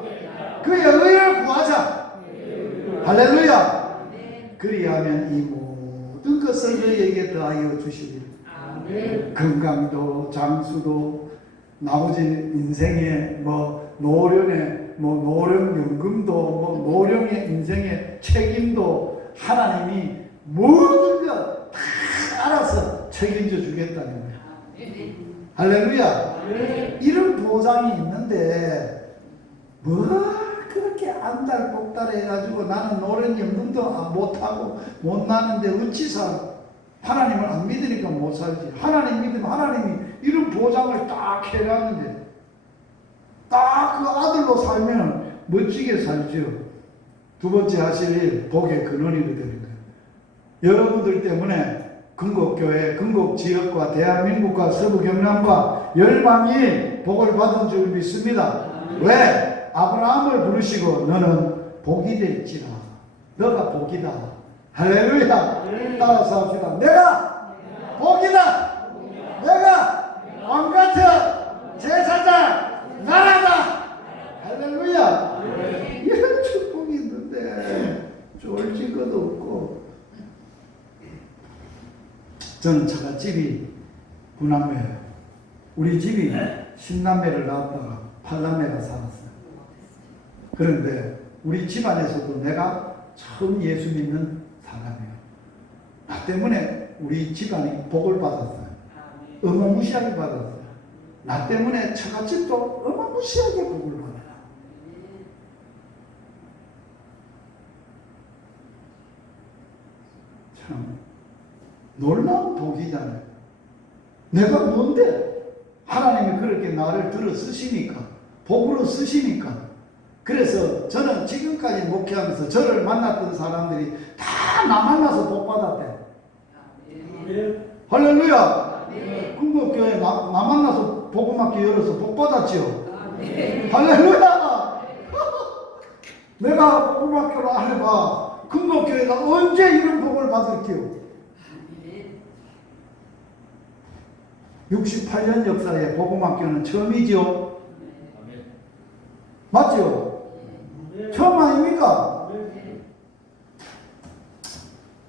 그의 의를 구하자. 할렐루야. 그리하면 이 모든 것을 너희에게 더하여 주시리라. 건강도 장수도 나머지 인생의 노령의 노령연금도 노령의 인생의 책임도 하나님이 모든 것 다 알아서 책임져 주겠다는 거예요. 할렐루야. 이런 보장이 있는데 뭐 그렇게 안달복달 해가지고 나는 노령연금도 못하고 못 나는데 어찌서 하나님을 안 믿으니까 못 살지. 하나님 믿으면 하나님이 이런 보장을 딱 해놨는데 딱 그 아들로 살면 멋지게 살죠. 두 번째 하실 일, 복의 근원이 되는 거예요. 여러분들 때문에 근곡교회, 근곡지역과 대한민국과 서부 경남과 열방이 복을 받은 줄 믿습니다. 왜? 아브라함을 부르시고 너는 복이 될지라. 너가 복이다. 할렐루야. 따라서 합시다. 내가 복이다. 내가 왕같은 제사장 나라다. 할렐루야. 이런 축복이 있는데 쫄질 것도 없고. 저는 처갓집이 9남매예요. 우리 집이 10남매를 낳았다가 8남매가 살았어요. 그런데 우리 집안에서도 내가 처음 예수 믿는 사람이에요. 나 때문에 우리 집안이 복을 받았어요. 어마무시하게 받았어요. 나 때문에 처갓집도 어마무시하게 복을 받아요. 참 놀라운 복이잖아요. 내가 뭔데? 하나님이 그렇게 나를 들어 쓰시니까, 복으로 쓰시니까. 그래서 저는 지금까지 목회하면서 저를 만났던 사람들이 다 나 만나서 복 받았대. 할렐루야. 근곡교회 나 만나서 복음학교 열어서 복 받았지요. 할렐루야. 내가 복음학교를 안 해봐. 근곡교회가 언제 이런 복을 받을게요. 68년 역사에 복음학교는 처음이죠. 맞죠? 처음 아닙니까?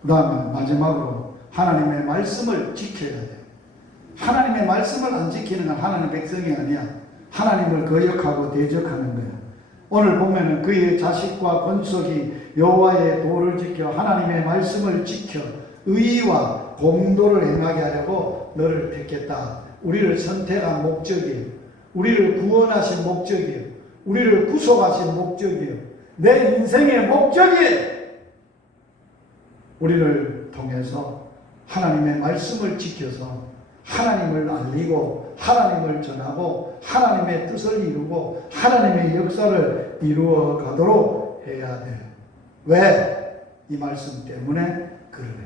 그 다음에 마지막으로 하나님의 말씀을 지켜야 돼요. 하나님의 말씀을 안 지키는 건 하나님의 백성이 아니야. 하나님을 거역하고 대적하는 거야. 오늘 보면은 그의 자식과 번석이 여호와의 도를 지켜 하나님의 말씀을 지켜 의와 공도를 행하게 하려고 너를 택했다. 우리를 선택한 목적이에요. 우리를 구원하신 목적이에요. 우리를 구속하신 목적이에요. 내 인생의 목적이에요. 우리를 통해서 하나님의 말씀을 지켜서 하나님을 알리고 하나님을 전하고 하나님의 뜻을 이루고 하나님의 역사를 이루어 가도록 해야 돼요. 왜? 이 말씀 때문에 그러네요.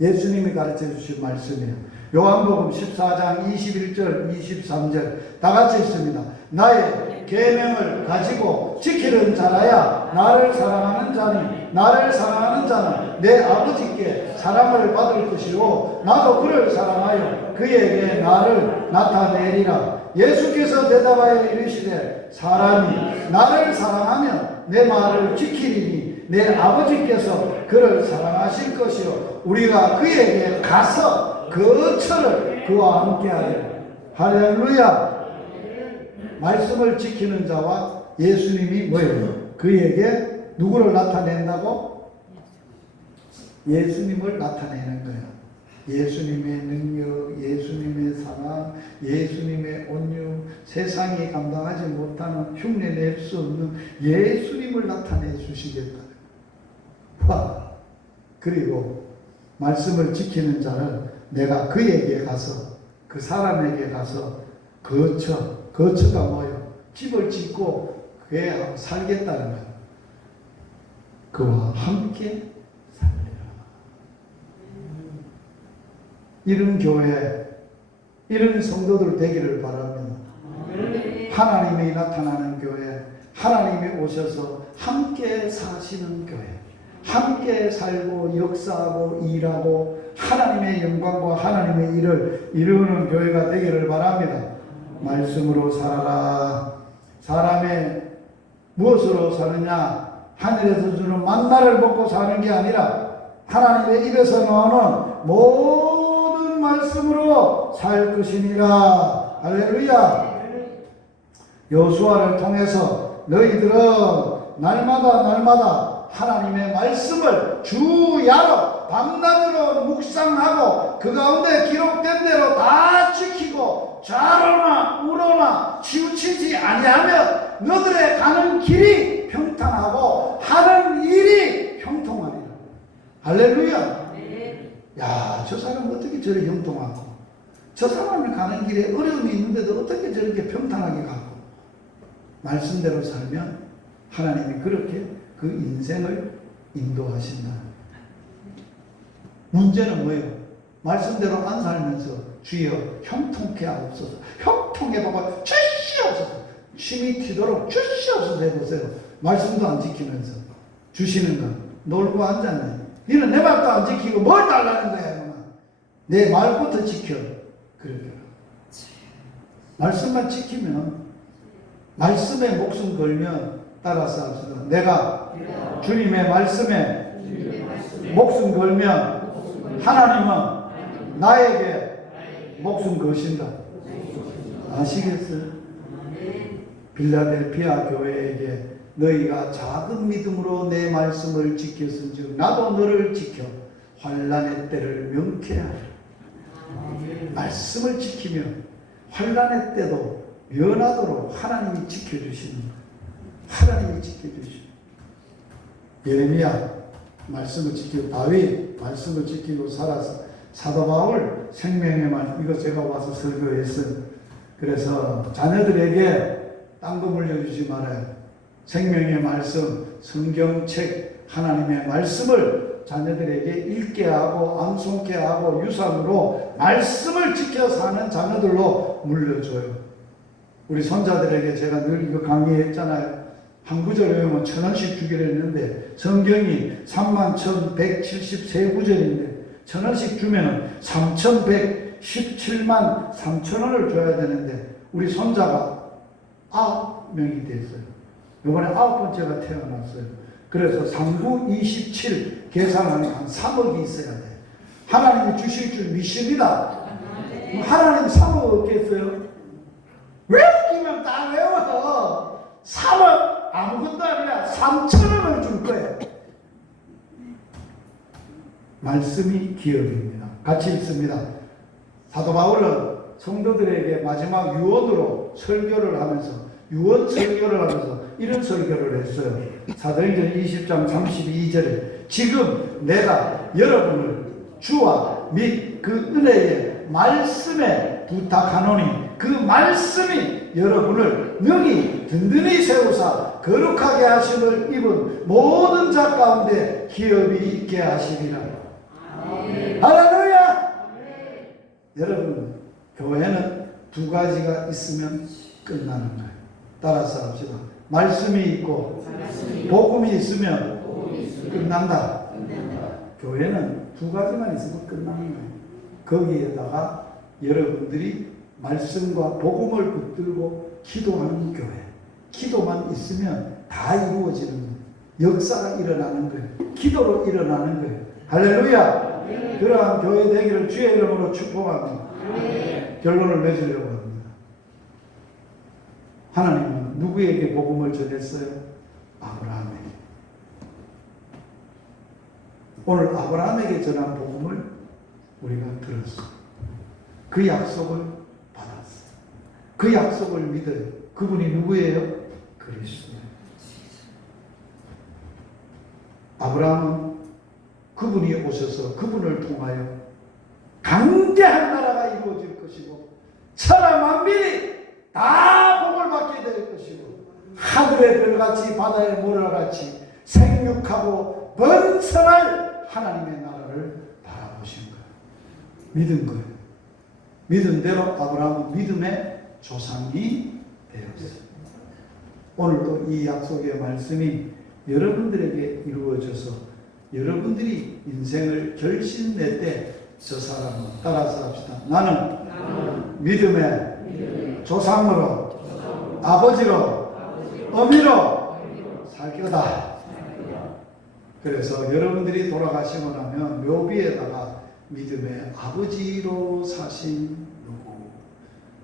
예수님이 가르쳐 주신 말씀이에요. 요한복음 14장 21절 23절 다 같이 있습니다. 나의 계명을 가지고 지키는 자라야 나를 사랑하는 자니 나를 사랑하는 자는 내 아버지께 사랑을 받을 것이요 나도 그를 사랑하여 그에게 나를 나타내리라. 예수께서 대답하여 이르시되 사람이 나를 사랑하면 내 말을 지키리니 내 아버지께서 그를 사랑하실 것이요 우리가 그에게 가서 거처를 그와 함께하리라. 할렐루야. 말씀을 지키는 자와 예수님이 뭐예요? 그에게 누구를 나타낸다고? 예수님을 나타내는 거예요. 예수님의 능력, 예수님의 사랑, 예수님의 온유, 세상이 감당하지 못하는 흉내낼 수 없는 예수님을 나타내 주시겠다. 그리고 말씀을 지키는 자를 내가 그에게 가서 그 사람에게 가서 거처가 뭐예요? 집을 짓고 그에 살겠다는 거예요. 그와 함께 살리라. 이런 교회, 이런 성도들 되기를 바랍니다. 하나님이 나타나는 교회, 하나님이 오셔서 함께 사시는 교회, 함께 살고 역사하고 일하고 하나님의 영광과 하나님의 일을 이루는 교회가 되기를 바랍니다. 말씀으로 살아라. 사람의 무엇으로 사느냐? 하늘에서 주는 만나를 먹고 사는 게 아니라 하나님의 입에서 나오는 모든 말씀으로 살 것이니라. 할렐루야. 여호수아를 통해서 너희들은 날마다 하나님의 말씀을 주야로 밤낮으로 묵상하고 그 가운데 기록된 대로 다 지키고 좌로나 우로나 치우치지 아니하면 너들의 가는 길이 평탄하고 하는 일이 형통하리라. 할렐루야. 야, 저 사람 어떻게 저렇게 형통하고 저 사람이 가는 길에 어려움이 있는데도 어떻게 저렇게 평탄하게 가고 말씀대로 살면 하나님이 그렇게 그 인생을 인도하신다. 문제는 뭐예요? 말씀대로 안 살면서 주여 형통케 하옵소서, 형통해 보고 주시옵소서, 침이 튀도록 주시옵소서 해보세요. 말씀도 안 지키면서 주시는 건 놀고 앉았네. 이는 내 말도 안 지키고 뭘 달라는 거야. 내 말부터 지켜. 그러더라. 말씀만 지키면, 말씀에 목숨 걸면 따라서 합시다. 내가 주님의 말씀에 목숨 걸면 하나님은 나에게 목숨 거신다. 아시겠어요? 빌라델피아 교회에게 너희가 작은 믿음으로 내 말씀을 지켰은즉 나도 너를 지켜 환난의 때를 명쾌하리라. 말씀을 지키면 환난의 때도 면하도록 하나님이 지켜주시는 거예요. 하나님이 지켜주시는 거예요. 예레미야 말씀을 지키고, 다윗 말씀을 지키고 살아서, 사도 바울 생명의 말, 이거 제가 와서 설교했어요. 그래서 자녀들에게 딴 거 물려주지 말아요. 생명의 말씀, 성경책, 하나님의 말씀을 자녀들에게 읽게 하고 암송케 하고 유산으로 말씀을 지켜 사는 자녀들로 물려줘요. 우리 손자들에게 제가 늘 이거 강의했잖아요. 한 구절 외우면 1,000원씩 주기로 했는데 성경이 31,173구절인데 1,000원씩 주면 3,117만 3,000원을 줘야 되는데 우리 손자가 9명이 됐어요. 이번에 9번째가 태어났어요. 그래서 상부 27 계산하면 한 3억이 있어야 돼. 하나님이 주실 줄 믿습니다. 하나님 3억 없겠어요? 외우기만 다 외워서 3억 아무것도 아니라 3천원을 줄 거예요. 말씀이 기업입니다. 같이 읽습니다. 사도 바울은 성도들에게 마지막 유언으로 설교를 하면서 유언 설교를 하면서 이런 설교를 했어요. 사도행전 20장 32절에 지금 내가 여러분을 주와 및 그 은혜의 말씀에 부탁하노니 그 말씀이 여러분을 능히 든든히 세우사 거룩하게 하심을 입은 모든 자 가운데 기업이 있게 하시리라. 할렐루야! 여러분, 교회는 두 가지가 있으면 끝나는 거예요. 따라서 합시다. 말씀이 있고 복음이 있으면 끝난다. 교회는 두 가지만 있으면 끝나는 거예요. 거기에다가 여러분들이 말씀과 복음을 붙들고 기도하는 교회. 기도만 있으면 다 이루어지는 거예요. 역사가 일어나는 거예요. 기도로 일어나는 거예요. 할렐루야! 그러한 교회 되기를 주의 이름으로 축복합니다. 결론을 맺으려고 합니다. 하나님은 누구에게 복음을 전했어요? 아브라함에게. 오늘 아브라함에게 전한 복음을 우리가 들었어요. 그 약속을 받았어요. 그 약속을 믿어요. 그분이 누구예요? 그리스도예요. 아브라함은 그분이 오셔서 그분을 통하여 강대한 나라가 이루어질 것이고 천하 만민이 다 복을 받게 될 것이고 하늘의 별같이 바다의 모래같이 생육하고 번성할 하나님의 나라를 바라보신 거예요. 믿은 거예요. 믿은 대로 아브라함은 믿음의 조상이 되었어요. 오늘도 이 약속의 말씀이 여러분들에게 이루어져서 여러분들이 인생을 결심낼 때 저 사람을 따라서 합시다. 나는 믿음의 조상으로 아버지로 어미로 살 거다. 그래서 여러분들이 돌아가시고 나면 묘비에다가 믿음의 아버지로 사신 누구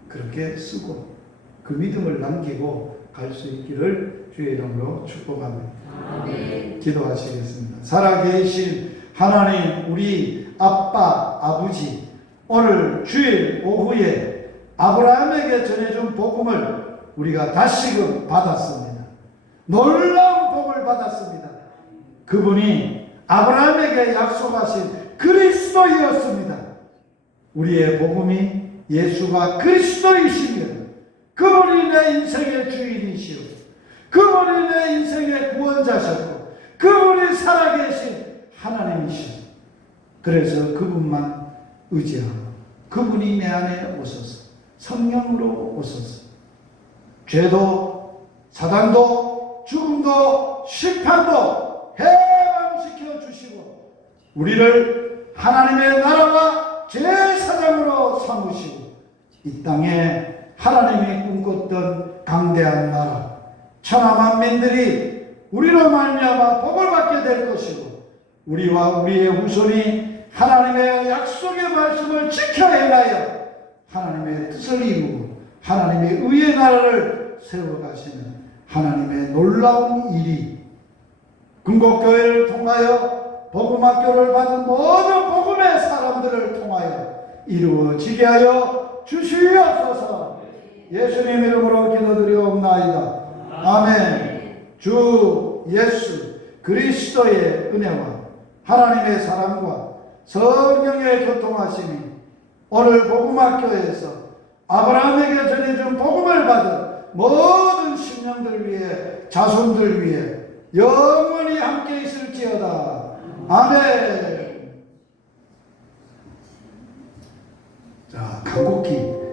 그렇게 쓰고 그 믿음을 남기고 갈 수 있기를 주의 이름으로 축복합니다. 아멘. 기도하시겠습니다. 살아계신 하나님 우리 아빠 아버지 오늘 주일 오후에 아브라함에게 전해준 복음을 우리가 다시금 받았습니다. 놀라운 복을 받았습니다. 그분이 아브라함에게 약속하신 그리스도이었습니다. 우리의 복음이 예수가 그리스도이시며 그분이 내 인생의 주인이시오. 그분이 내 인생의 구원자셨고 그분이 살아계신 하나님이시오. 그래서 그분만 의지하고 그분이 내 안에 오셔서 성령으로 오셔서 죄도 사단도 죽음도 심판도 해방시켜 주시고 우리를 하나님의 나라와 제사장으로 삼으시고 이 땅에 하나님이 꿈꿨던 강대한 나라 천하 만민들이 우리로 말미암아 복을 받게 될 것이고 우리와 우리의 후손이 하나님의 약속의 말씀을 지켜 행하여 하나님의 뜻을 이루고 하나님의 의의 나라를 세워가시는 하나님의 놀라운 일이 금곡교회를 통하여 복음학교를 받은 모든 복음의 사람들을 통하여 이루어지게 하여 주시옵소서. 예수님 이름으로 기도드리옵나이다. 아멘. 주 예수 그리스도의 은혜와 하나님의 사랑과 성령의 교통하심이 오늘 복음학교에서 아브라함에게 전해준 복음을 받은 모든 심령들 위해 자손들 위해 영원히 함께 있을지어다. 아멘. 자, 간곡히